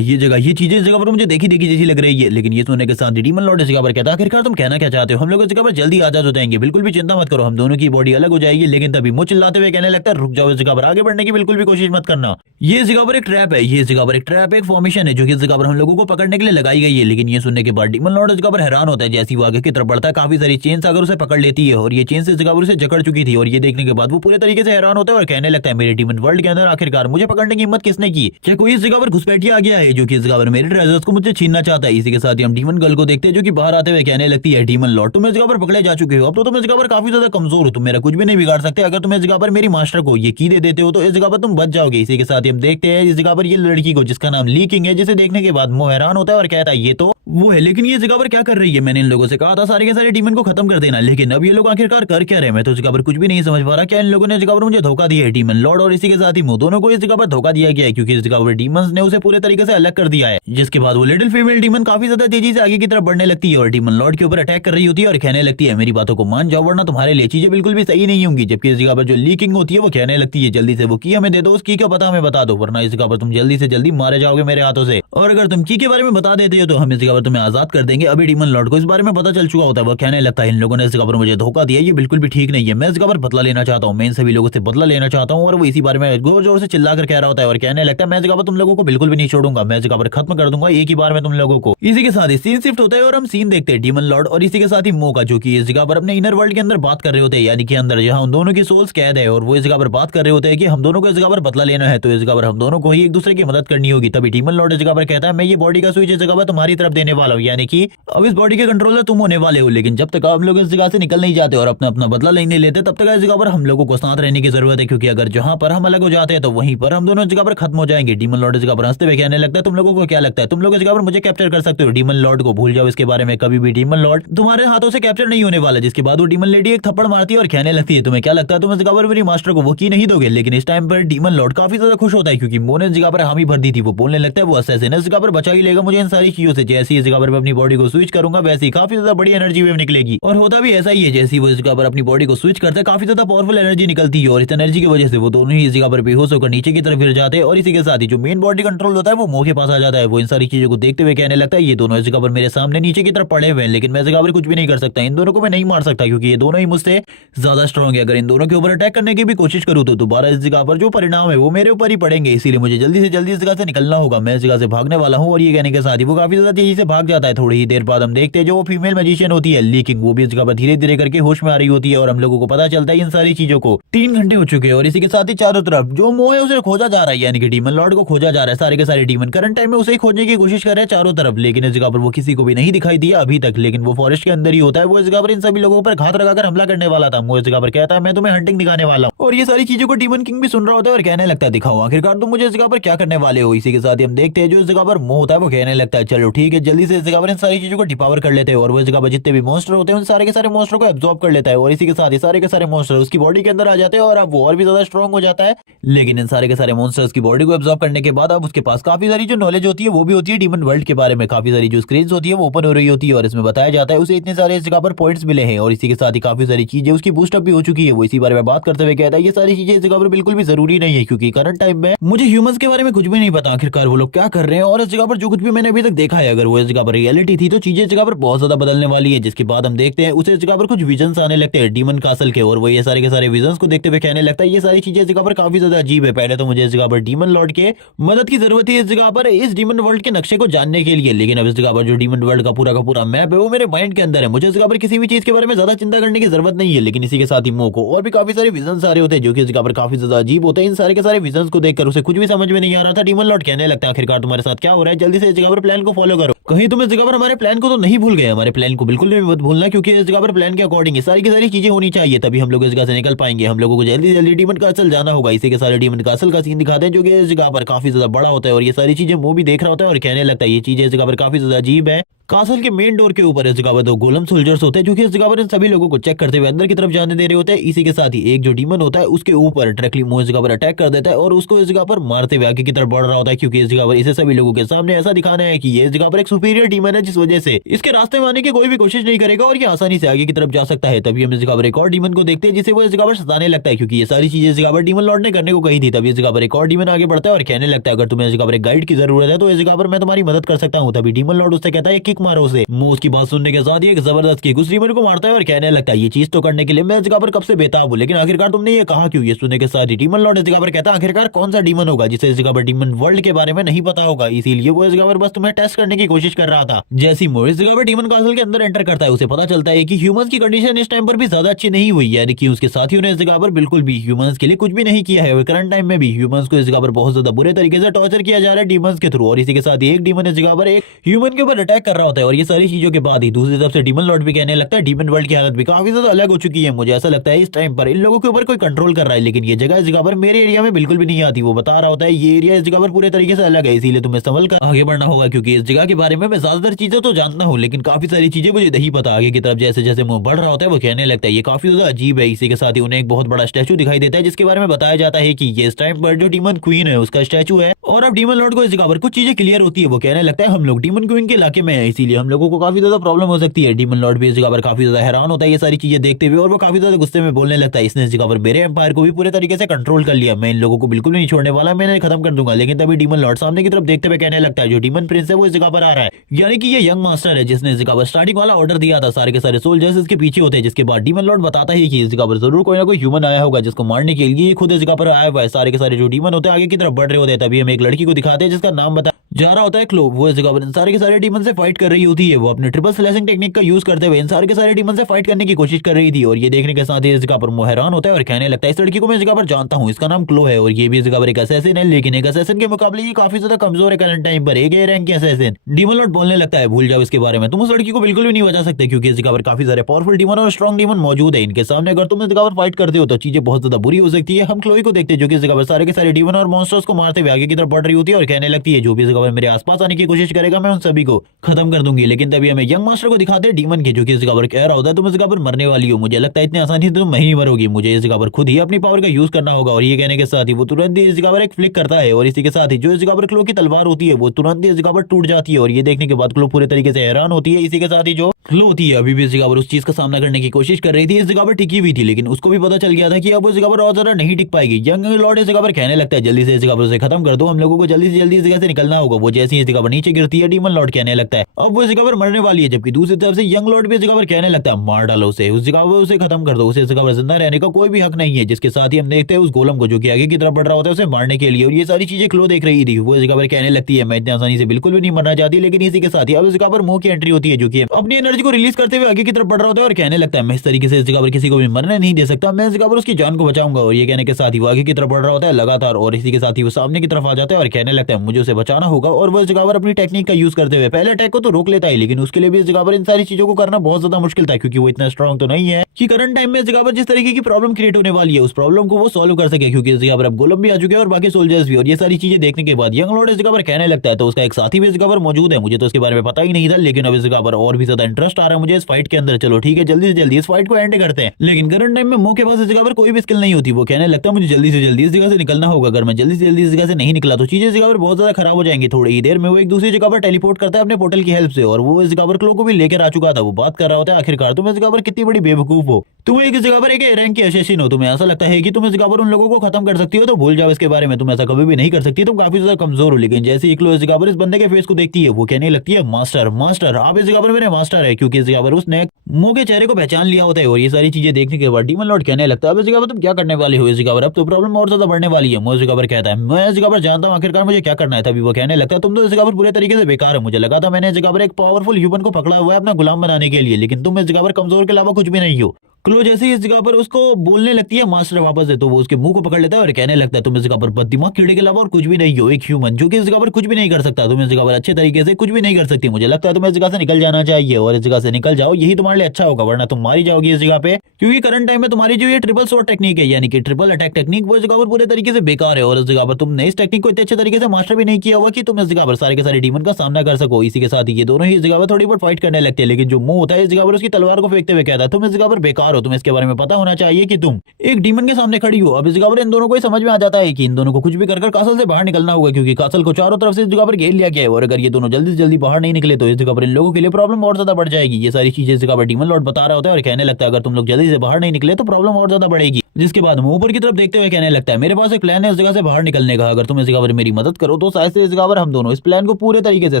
चीजें इस जगह पर मुझे देखी देखी जैसी लग रही है। लेकिन ये सुनने के साथ डीमन लॉर्ड इस जगह पर कहता है आखिरकार तुम कहना क्या चाहते हो? हम लोग इस जगह पर जल्दी आजाद हो जाएंगे, बिल्कुल भी चिंता मत करो, हम दोनों की बॉडी अलग हो जाएगी। लेकिन तभी मुंह चिल्लाते हुए कहने लगता है रुक जाओ, इस जगह पर आगे बढ़ने की बिल्कुल भी कोशिश मत करना। ये इस जगह पर एक ट्रैप है, ये इस जगह पर एक ट्रैप एक फॉर्मेशन है जो कि इस जगह पर हम लोगों को पकड़ने के लिए लगाई गई है। लेकिन ये सुनने के बाद डीमन लॉर्ड इस जगह पर हैरान होता है। जैसी वो आगे की तरफ बढ़ता है काफी सारी चेन्स अगर उसे पकड़ लेती है और ये चेन्स इस जगह पर उसे जकड़ चुकी थी। और ये देखने के बाद वो पूरे तरीके से हैरान होता है और कहने लगता है मेरे डीमन वर्ल्ड के अंदर आखिरकार मुझे पकड़ने की हिम्मत किसने की? क्या कोई इस जगह पर घुसपैठिया आ गया है जो कि इस जगह पर मेरे ट्रेजर्स को मुझसे छीनना चाहता है? इसी के साथ ही हम डीमन गर्ल को देखते हैं जो कि बाहर आते हुए कहने लगती है डीमन लॉर्ड तुम इस जगह पर पकड़े जा चुके हो, अब तो तुम इस जगह पर काफी ज्यादा कमजोर हो, तुम मेरा कुछ भी नहीं बिगाड़ सकते। अगर तुम इस जगह पर मेरी मास्टर को ये की दे देते हो तो इस जगह पर तुम बच जाओगे। इसी के साथ ही हम देखते हैं इस जगह पर ये लड़की को जिसका नाम ली किंग है, जिसे देखने के बाद वो हैरान होता है और कहता है ये तो वो है, लेकिन ये जगह पर क्या कर रही है? मैंने इन लोगों से कहा था सारे के सारे डीमन को खत्म कर देना, लेकिन अब ये लोग आखिरकार कर क्या रहे हैं? मैं तो इस जगह पर कुछ भी नहीं समझ पा रहा। क्या इन लोगों ने इस जगह पर मुझे धोखा दिया है? डीमन लॉर्ड और इसी के साथ ही मुंह दोनों को इस जगह पर धोखा दिया गया है, क्योंकि इस जगह पर डीमंस ने उसे पूरे तरीके से अलग कर दिया है। जिसके बाद वो लिटिल फीमेल डीमन काफी ज्यादा तेजी से आगे की तरफ बढ़ने लगती है और डीमन लॉर्ड के ऊपर अटैक कर रही होती है और कहने लगती है मेरी बातों को मान जाओ वरना तुम्हारे लिए चीजें बिल्कुल भी सही नहीं होंगी। जबकि इस जगह पर जो लीकिंग होती है वो कहने लगती है जल्दी से वो की हमें दे दो, उस की का पता हमें बता दो, वरना इस जगह पर तुम जल्दी से जल्दी मारे जाओगे मेरे हाथों से। और अगर तुम की के बारे में बता देते हो तो हम इस जगह पर तुम्हें आजाद कर देंगे। अभी डीमन लॉर्ड को इस बारे में पता चल चुका होता है। वो कहने लगता है इन लोगों ने इस जगह पर मुझे धोखा दिया, ये बिल्कुल भी ठीक नहीं है, मैं इस जगह पर बदला लेना चाहता हूँ, मैं इन सभी लोगों से बदला लेना चाहता हूँ। और वो इसी बारे में जोर जोर से चिल्ला कर कह रहा होता है और कहने लगता है मैं इस जगह पर तुम लोगों को बिल्कुल भी नहीं छोड़ूंगा, मैं इस जगह पर खत्म कर दूंगा एक ही बार में तुम लोगों को। इसी के साथ ही सीन शिफ्ट होता है और हम सीन देखते हैं डीमन लॉर्ड और इसी के साथ ही मोका जो कि इस जगह पर अपने इनर वर्ल्ड के अंदर बात कर रहे होते हैं, यानी कि अंदर जहां उन दोनों की सोल्स कैद है। और वो इस जगह पर बात कर रहे होते हैं कि हम दोनों को इस जगह पर बदला लेना है, तो इस जगह पर हम दोनों को ही एक दूसरे की मदद करनी होगी। तभी डीमन लॉर्ड इस जगह पर कहता है मैं ये बॉडी का स्विच इस जगह पर तुम्हारी तरफ देने वाला हूँ, यानी कि अब इस बॉडी के कंट्रोलर तुम होने वाले हो। लेकिन जब तक आप लोग इस जगह से निकल नहीं जाते और अपना अपना बदला बदला नहीं लेते तब तक इस जगह पर हम लोगों को साथ रहने की जरूरत है, क्योंकि अगर जहाँ पर हम अलग हो जाते हैं तो वहीं पर हम दोनों जगह पर खत्म हो जाएंगे। डीमन लॉर्ड इस जगह पर हंसते हुए कहने लगता है, तुम लोगों को क्या लगता है तुम लोग इस जगह पर मुझे कैप्चर कर सकते हो? डीमन लॉर्ड को भूल जाओ इसके बारे में, कभी भी डीमन लॉर्ड तुम्हारे हाथों से कैप्चर नहीं होने वाला। जिसके बाद वो डीमन लेडी एक थप्पड़ मारती है और कहने लगती है, तुम्हें क्या लगता है तुम इस जगह पर मेरी मास्टर को वो की नहीं दोगे? लेकिन इस टाइम पर डीमन लॉर्ड काफी ज्यादा खुश होता है, क्योंकि मो ने इस जगह पर हामी भर दी थी। वो बोलने लगता है वो असैसिन इस जगह पर बचा ही लेगा मुझे इन सारी चीजों से। जैसे इस जगह पर मैं अपनी बॉडी को स्विच करूंगा वैसे ही काफी ज्यादा बड़ी एनर्जी वेव निकलेगी, और होता भी ऐसा ही है। जैसे वो इस जगह पर अपनी बॉडी को स्विच करता है काफी ज्यादा पावरफुल एनर्जी निकलती है, और इस एनर्जी की वजह से वो दोनों ही इस जगह पर बेहोश होकर नीचे की तरफ गिर जाते हैं। और इसी के साथ ही जो मेन बॉडी कंट्रोल होता है वो मो के पास आ जाता है। वो इन सारी चीजों को देखते हुए कहने लगता है, ये दोनों इस जगह पर मेरे सामने नीचे की तरफ पड़े हुए हैं, लेकिन मैं इस जगह पर कुछ भी नहीं कर सकता। इन दोनों को मैं नहीं मार सकता क्योंकि ये दोनों ही मुझसे ज्यादा स्ट्रॉन्ग है। अगर इन दोनों के ऊपर अटैक करने की भी कोशिश करूं तो दोबारा इस जगह पर जो परिणाम है वो मेरे ऊपर ही पड़ेंगे, इसीलिए मुझे जल्दी से जल्दी इस जगह से निकलना होगा। मैं इस जगह से भागने वाला हूँ। और ये कहने के साथ ही वो काफी ज्यादा तेजी से भाग जाता है। थोड़ी ही देर बाद हम देखते हैं जो वो फीमेल मैजिशियन होती है लेकिन वो भी इस जगह पर धीरे धीरे करके होश में आ रही होती है, और हम लोगों को पता चलता है इन सारी चीजों को 3 घंटे हो चुके हैं। और इसी के साथ ही चारों तरफ जो मो है उसे खोजा जा रहा है, यानी कि डीमन लॉर्ड को खोजा जा रहा है। सारे के सारे डीमन करंट टाइम में उसे खोजने की कोशिश कर रहे हैं चारों तरफ, लेकिन इस जगह पर वो किसी को भी नहीं दिखाई दिया अभी तक। लेकिन वो फॉरेस्ट के अंदर ही होता है। वो इस जगह पर इन सभी लोगों पर घात लगाकर हमला करने वाला था। वो इस जगह पर कहता है, मैं तुम्हें हंटिंग दिखाने वाला हूं। और ये सारी चीजों को डीमन किंग भी सुन रहा होता है और कहने लगता है, दिखाओ आखिरकार तुम मुझे इस जगह पर क्या करने वाले हो। इसी के साथ ही हम देखते हैं जो इस जगह पर मो होता है वो कहने लगता है, चलो ठीक है जल्दी से इस जगह पर इन सारी चीजों को डिपावर कर लेते हैं। और वो इस जगह पर जितने भी मॉन्स्टर होते हैं उन सारे के सारे मॉन्स्टर को एब्जॉर्ब कर लेता है, और इसी के साथ ही सारे के सारे मॉन्स्टर उसकी बॉडी के अंदर आ जाते हैं, और अब वो और भी ज्यादा स्ट्रॉन्ग हो जाता है। लेकिन इन सारे के सारे मॉन्स्टर्स की बॉडी को एब्जॉर्ब करने के बाद अब उसके पास काफी सारी जो नॉलेज होती है वो भी होती है डीमन वर्ल्ड के बारे में। काफी सारी जो स्क्रीन होती है वो ओपन हो रही होती है, और इसमें बताया जाता है उसे इतने सारे इस जगह पर पॉइंट्स मिले हैं, और इसी के साथ ही काफी सारी चीजें उसकी बूस्टअप भी हो चुकी है। वो इसी बारे में बात करते हुए कहता है, ये सारी चीजें इस जगह पर बिल्कुल भी जरूरी नहीं है, क्योंकि करंट टाइम में मुझे ह्यूमंस के बारे में कुछ भी नहीं पता आखिरकार वो लोग क्या कर रहे हैं। और इस जगह पर जो कुछ भी मैंने अभी तक देखा है, अगर वो इस जगह पर रियलिटी थी तो चीजें इस जगह पर बहुत ज्यादा बदलने वाली है। जिसके बाद हम देखते हैं उसे इस जगह पर कुछ विजन्स आने लगते हैं डीमन कासल के, और वो ये सारे के सारे विजन्स को देखते हुए कहने लगता है, ये सारी चीजें इस जगह पर काफी ज्यादा अजीब है। पहले तो मुझे इस जगह पर डीमन लॉर्ड के मदद की जरूरत है इस जगह पर इस डीमन वर्ल्ड के नक्शे को जानने के लिए, लेकिन अब इस जगह पर जो डीमन वर्ल्ड का पूरा मैप है वो मेरे माइंड के अंदर है। मुझे इस जगह पर किसी भी चीज के बारे में ज्यादा चिंता करने की जरूरत नहीं है। लेकिन इसी के साथ ही मो को और भी काफी सारे विजन्स आ रहे होते हैं जो कि इस जगह पर काफी ज्यादा अजीब होते हैं। इन सारे के सारे विजन्स को देखकर उसे कुछ भी समझ में नहीं आ रहा था। डीमन लॉर्ड कहने लगता है, आखिरकार तुम्हारे साथ क्या हो रहा है, जल्दी से इस जगह पर प्लान को फॉलो करो। कहीं तुम इस जगह पर हमारे प्लान को तो नहीं भूल गए? हमारे प्लान को बिल्कुल भी मत भूलना, क्योंकि इस जगह पर प्लान के अकॉर्डिंग ये सारी की सारी चीजें होनी चाहिए, तभी हम लोग इस जगह से निकल पाएंगे। हम लोगों को जल्दी जल्दी डीमन कासल जाना होगा। इसी के सारे डीमन कासल का सीन दिखाते हैं जो कि इस जगह पर काफी ज्यादा बड़ा होता है, और ये सारी चीजें वो भी देख रहा होता है और कहने लगता है ये चीजें इस जगह पर काफी ज्यादा अजीब है। कासल के मेन डोर के ऊपर इस जगह पर 2 गोलम सोल्जर्स होते हैं जो कि इस जगह पर इन सभी लोगों को चेक करते हुए अंदर की तरफ जाने दे रहे होते हैं। इसी के साथ ही एक जो डीमन होता है उसके ऊपर डायरेक्टली मो इस जगह पर अटैक कर देता है और उसको इस जगह पर मारते हुए आगे की तरफ बढ़ रहा होता है, क्योंकि इस जगह पर इसे सभी लोगों के सामने ऐसा दिखाना है कि ये इस जगह पर एक सुपीरियर डीमन है, जिस वजह से इसके रास्ते में आने की कोई भी कोशिश नहीं करेगा और ये आसानी से आगे की तरफ जा सकता है। तभी हम इस जगह पर एक और डीमन को देखते हैं जिसे वो इस जगह पर सताने लगता है, क्योंकि ये सारी चीजें इस जगह पर डीमन लॉर्ड ने करने को कही थी। तभी इस जगह पर एक और डीमन आगे बढ़ता है और कहने लगता है, अगर तुम्हें इस जगह पर एक गाइड की जरूरत है तो इस जगह पर मैं तुम्हारी मदद कर सकता हूँ। तभी डीमन लॉर्ड उससे कहता है, किक मारो उसे। की बात सुनने के साथ ही एक जबरदस्त किक उस डीमन को मारता है और कहने लगता है, ये चीज तो करने के लिए मैं इस जगह पर कब से बेताब हूं, लेकिन आखिरकार तुमने ये कहा क्यों? ये सुनने के साथ ही डीमन लॉर्ड इस जगह पर कहता है, आखिरकार कौन सा डीमन होगा जिसे इस जगह पर डीमन वर्ल्ड के बारे में नहीं पता होगा, इसीलिए वो इस जगह पर बस तुम्हें टेस्ट करने की कोशिश कर रहा था। जैसी मो इस जगह पर डीमन कासल के अंदर एंटर करता है उसे पता चलता है कि ह्यूमंस की कंडीशन इस टाइम पर भी ज्यादा अच्छी नहीं हुई, यानी कि उसके साथियों ने इस जगह पर बिल्कुल भी ह्यूमंस के लिए कुछ भी नहीं किया है। करंट टाइम में भी ह्यूमंस को इस जगह पर बहुत ज्यादा बुरे तरीके से टॉर्चर किया जा रहा है डीमंस के थ्रू, और इसी के साथ ही एक डीमन इस जगह पर एक ह्यूमन के ऊपर अटैक कर रहा होता है। और ये सारी चीजों के बाद ही दूसरी तरफ से डीमन लॉर्ड भी कहने लगता है, डीमन वर्ल्ड की हालत भी काफी ज्यादा अलग हो चुकी है। मुझे ऐसा लगता है इस टाइम पर इन लोगों के ऊपर कोई कंट्रोल कर रहा है, लेकिन ये जगह इस जगह पर मेरे एरिया में बिल्कुल भी नहीं आती। वो बता रहा होता है ये एरिया इस जगह पर पूरे तरीके से अलग है, इसीलिए तुम्हें संभल कर आगे बढ़ना होगा, क्योंकि इस जगह के बारे में मैं ज्यादातर चीजें तो जानता हूँ लेकिन काफी सारी चीजें मुझे नहीं पता। आगे की तरफ जैसे जैसे मुंह बढ़ रहा होता है वो कहने लगता है ये काफी ज्यादा अजीब है। इसी के साथ ही उन्हें एक बहुत बड़ा स्टैचू दिखाई देता है जिसके बारे में बताया जाता है कि ये इस टाइम पर जो डीमन क्वीन है उसका स्टैचू है। और अब डीमन लॉर्ड को इस जगह पर कुछ चीजें क्लियर होती है। वो कहने लगता है हम लोग डीमन क्वीन के इलाके में है, इसीलिए हम लोगों को काफी ज्यादा प्रॉब्लम हो सकती है। डीमन लॉर्ड भी इस जगह पर काफी ज्यादा हैरान होता है ये सारी चीजें देखते हुए, और वो काफी ज्यादा गुस्से में बोलने लगता है, इसने इस जगह पर मेरे एम्पायर को भी पूरे तरीके से कंट्रोल कर लिया, मैं इन लोगों को बिल्कुल नहीं छोड़ने वाला, मैं इन्हें खत्म कर दूंगा। लेकिन तभी डीमन लॉर्ड सामने की तरफ देखते हुए कहने लगता है जो डीमन प्रिंस है वो इस जगह पर आ रहा है, यानी कि ये यंग मास्टर है जिसने इस जगह पर स्टार्टिंग वाला ऑर्डर दिया था। सारे के सारे सोल्जर्स इसके पीछे होते हैं, जिसके बाद डीमन लॉर्ड बताता है कि इस जगह पर जरूर कोई ना कोई ह्यूमन आया होगा जिसको मारने के लिए खुद इस जगह पर आया हुआ है। सारे के सारे जो डीमन होते हैं आगे की तरफ बढ़ रहे होते हैं। तभी हम एक लड़की को दिखाते हैं जिसका नाम जा रहा होता है क्लो। वो इस जगह पर इन सारे के सारे डीमन से फाइट कर रही होती है। वो अपने ट्रिपल स्लैशिंग टेक्निक का यूज करते हुए इन सारे के सारे डीमन से फाइट करने की कोशिश कर रही थी और ये देखने के साथ ही इस जगह पर वो हैरान होता है और कहने लगता है इस लड़की को मैं इस जगह पर जानता हूँ, इसका नाम क्लो है और ये भी इस जगह पर एक असैसिन है, लेकिन एक असैसिन के मुकाबले ये काफी ज्यादा कमजोर है करंट टाइम पर, एक रैंक के असैसिन। डीमन लॉर्ड बोलने लगता है भूल जाओ इसके बारे में, तुम उस लड़की को बिल्कुल भी नहीं बचा सकते क्योंकि इस जगह पर काफी सारे पावरफुल डीमन और स्ट्रॉन्ग डीमन मौजूद है। इनके सामने अगर तुम इस जगह पर फाइट करते हो तो चीजें बहुत ज्यादा बुरी हो सकती है। हम क्लोई को देखते हैं जो कि इस जगह पर सारे के सारे डीमन और मॉन्स्टर्स को मारते हुए आगे की तरफ बढ़ रही होती है और कहने लगती है जो भी इस जगह पर मेरे आसपास आने की कोशिश करेगा मैं उन सभी को खत्म कर दूंगी। लेकिन तभी हमें यंग मास्टर को दिखाते हैं डीमन के जो कि इस जगह पर कह रहा होता है तुम इस जगह पर मरने वाली हो, मुझे लगता है इतनी आसानी से तुम नहीं मरोगी, मुझे इस जगह पर खुद ही अपनी पावर का यूज करना होगा। और ये कहने के साथ ही वो तुरंत ही इस जगह पर एक फ्लिक करता है और इसी के साथ ही जो इस जगह पर क्लो की तलवार होती है वो तुरंत ही इस जगह पर टूट जाती है और ये देखने के बाद क्लो पूरे तरीके से हैरान होती है। इसी के साथ ही जो क्लो होती है अभी भी इस जगह पर उस चीज का सामना करने की कोशिश कर रही थी, इस जगह पर टिकी हुई थी, लेकिन उसको भी पता चल गया था कि अब उस जगह पर और ज्यादा नहीं टिक पाएगी। यंग लॉर्ड इस जगह पर कहने लगता है जल्दी से इस जगह पर उसे खत्म कर दो, हम लोगों को जल्दी से जल्दी इस जगह से निकलना होगा। वो जैसे ही इस जगह पर नीचे गिरती है डीमन लॉर्ड कहने लगता है अब वो इस जगह पर मरने वाली है, जबकि दूसरी तरफ से यंग लॉर्ड भी इस जगह पर कहने लगता है मार डालो उसे, उस जगह पर उसे खत्म कर दो, उसे इस जगह पर जिंदा रहने का कोई भी हक नहीं है। जिसके साथ ही हम देखते हैं उस गोलम को जो कि आगे की तरफ बढ़ रहा होता है उसे मारने के लिए और ये सारी चीजें क्लो देख रही थी। वो इस जगह पर कहने लगती है मैं इतनी आसानी से बिल्कुल भी नहीं मरना चाहती, लेकिन इसी के साथ ही अब इस जगह पर मुंह की एंट्री होती है जो कि अपनी एनर्जी को रिलीज करते हुए आगे की तरफ बढ़ रहा होता है और कहने लगता है मैं इस तरीके से इस जगह पर किसी को भी मरने नहीं दे सकता, मैं इस जगह पर उसकी जान को बचाऊंगा। और ये कहने के साथ ही वो आगे की तरफ बढ़ रहा होता है लगातार और इसी के साथ ही वो सामने की तरफ आ जाता है और कहने लगता है मुझे उसे बचाना होगा। और वो इस जगह पर अपनी टेक्निक का यूज करते हुए पहले अटैक को तो रोक लेता है, लेकिन उसके लिए भी इस जगह पर इन सारी चीजों को करना बहुत ज्यादा मुश्किल था क्योंकि वो इतना स्ट्रॉन्ग तो नहीं है कि करंट टाइम में इस जगह पर जिस तरीके की प्रॉब्लम क्रिएट होने वाली है उस प्रॉब्लम को वो सॉल्व कर सके, क्योंकि इस जगह पर अब गोलम भी आ चुके हैं और बाकी सोल्जर्स भी। और ये सारी चीजें देखने के बाद यंग लॉर्ड इस जगह पर कहने लगता है तो उसका एक साथी भी इस जगह पर मौजूद है, मुझे तो इसके बारे में पता ही नहीं था, लेकिन अब इस जगह पर और भी ज्यादा इंटरेस्ट आ रहा है मुझे इस फाइट के अंदर। चलो ठीक है जल्दी से जल्दी इस फाइट को एंड करते हैं। लेकिन करंट टाइम में मुंह के पास इस जगह पर कोई भी स्किल नहीं होती। वो कहने लगता है मुझे जल्दी से जल्दी इस जगह से निकलना होगा, अगर मैं जल्दी से जल्दी इस जगह से नहीं निकला तो चीजें इस जगह पर बहुत ज्यादा खराब हो जाएंगी। थोड़ी ही देर में वो एक दूसरी जगह पर टेलीपोर्ट करता है अपने पोर्टल की हेल्प से और वो इस जगह पर क्लो को भी लेकर आ चुका था। वो बात कर रहा होता है आखिरकार तुम इस जगह पर कितनी बड़ी बेवकूफ हो, तुम एक जगह पर एक रैंक के असैसिन हो, तुम्हें ऐसा लगता है कि तुम इस जगह पर उन लोगों को खत्म कर सकती हो, तो भूल जाओ इसके बारे में, तुम ऐसा कभी भी नहीं कर सकती, तुम काफी ज्यादा कमजोर हो। लेकिन जैसे ही क्लो इस जगह पर इस बंदे के फेस को देखती है वो कहने लगती है मास्टर मास्टर आप इस जगह पर मेरे मास्टर है, क्योंकि इस जगह पर उसने मुंह के चेहरे को पहचान लिया होता है। और ये सारी चीजें देखने के बाद डीमन लॉर्ड कहने लगता है अब इस जगह पर तुम क्या करने वाले हो, इस जगह पर अब तो प्रॉब्लम और ज्यादा बढ़ने वाली है। वो इस जगह पर कहता है मैं इस जगह पर जानता हूँ आखिरकार मुझे क्या करना है। तभी वो कहने लगता है तुम तो इस जगह पर पूरे तरीके से बेकार है, मुझे लगा था मैंने इस जगह पर एक पावरफुल ह्यूमन को पकड़ा हुआ है अपना गुलाम बनाने के लिए, लेकिन तुम इस जगह पर कमजोर के अलावा कुछ भी नहीं हो। क्लो जैसे ही इस जगह पर उसको बोलने लगती है मास्टर वापस से, तो वो उसके मुंह को पकड़ लेता है और कहने लगता है तुम इस जगह पर बददिमाग कीड़े के अलावा और कुछ भी नहीं हो, एक ह्यूमन जो कि इस जगह पर कुछ भी नहीं कर सकता, तुम इस जगह पर अच्छे तरीके से कुछ भी नहीं कर सकती, मुझे लगता है तुम्हें इस जगह से निकल जाना चाहिए और इस जगह से निकल जाओ, यही तुम्हारे लिए अच्छा होगा, वरना तुम मारी जाओगी इस जगह पे। क्योंकि करंट टाइम में तुम्हारी जो ये ट्रिपल शॉट टेक्निक है यानी कि ट्रिपल अटैक टेक्निक वो इस जगह पर पूरे तरीके से बेकार है और इस जगह पर तुमने इस टेक्निक को इतने अच्छे तरीके से मास्टर भी नहीं किया हुआ कि तुम इस जगह पर सारे के सारे डीमन का सामना कर सको। इसी के साथ ही ये दोनों ही इस जगह पर थोड़ी बहुत फाइट करने लगते हैं, लेकिन जो मुंह होता है इस जगह पर उसकी तलवार को फेंकते हुए कहता है तुम इस जगह पर बेकार हो, तुम इसके बारे में पता होना चाहिए कि तुम एक डीमन के सामने खड़ी हो। अब इस जगह पर इन दोनों को समझ में आ जाता है कि इन दोनों को कुछ भी कर कासल से बाहर निकलना होगा, क्योंकि कासल को चारों तरफ से इस जगह पर घेर लिया गया है और अगर ये दोनों जल्दी से जल्दी बाहर नहीं निकले तो इस जगह पर इन लोगों के लिए प्रॉब्लम और ज्यादा बढ़ जाएगी। ये सारी चीजें इस जगह पर डीमन लॉर्ड बता रहा होता है और कहने लगता है अगर तुम लोग जल्दी से बाहर नहीं निकले तो प्रॉब्लम और ज्यादा बढ़ेगी। जिसके बाद वो ऊपर की तरफ देखते हुए कहने लगता है मेरे पास एक प्लान है इस जगह से बाहर निकलने का, अगर तुम इस जगह पर मेरी मदद करो तो शायद से इस जगह पर हम दोनों इस प्लान को पूरे तरीके से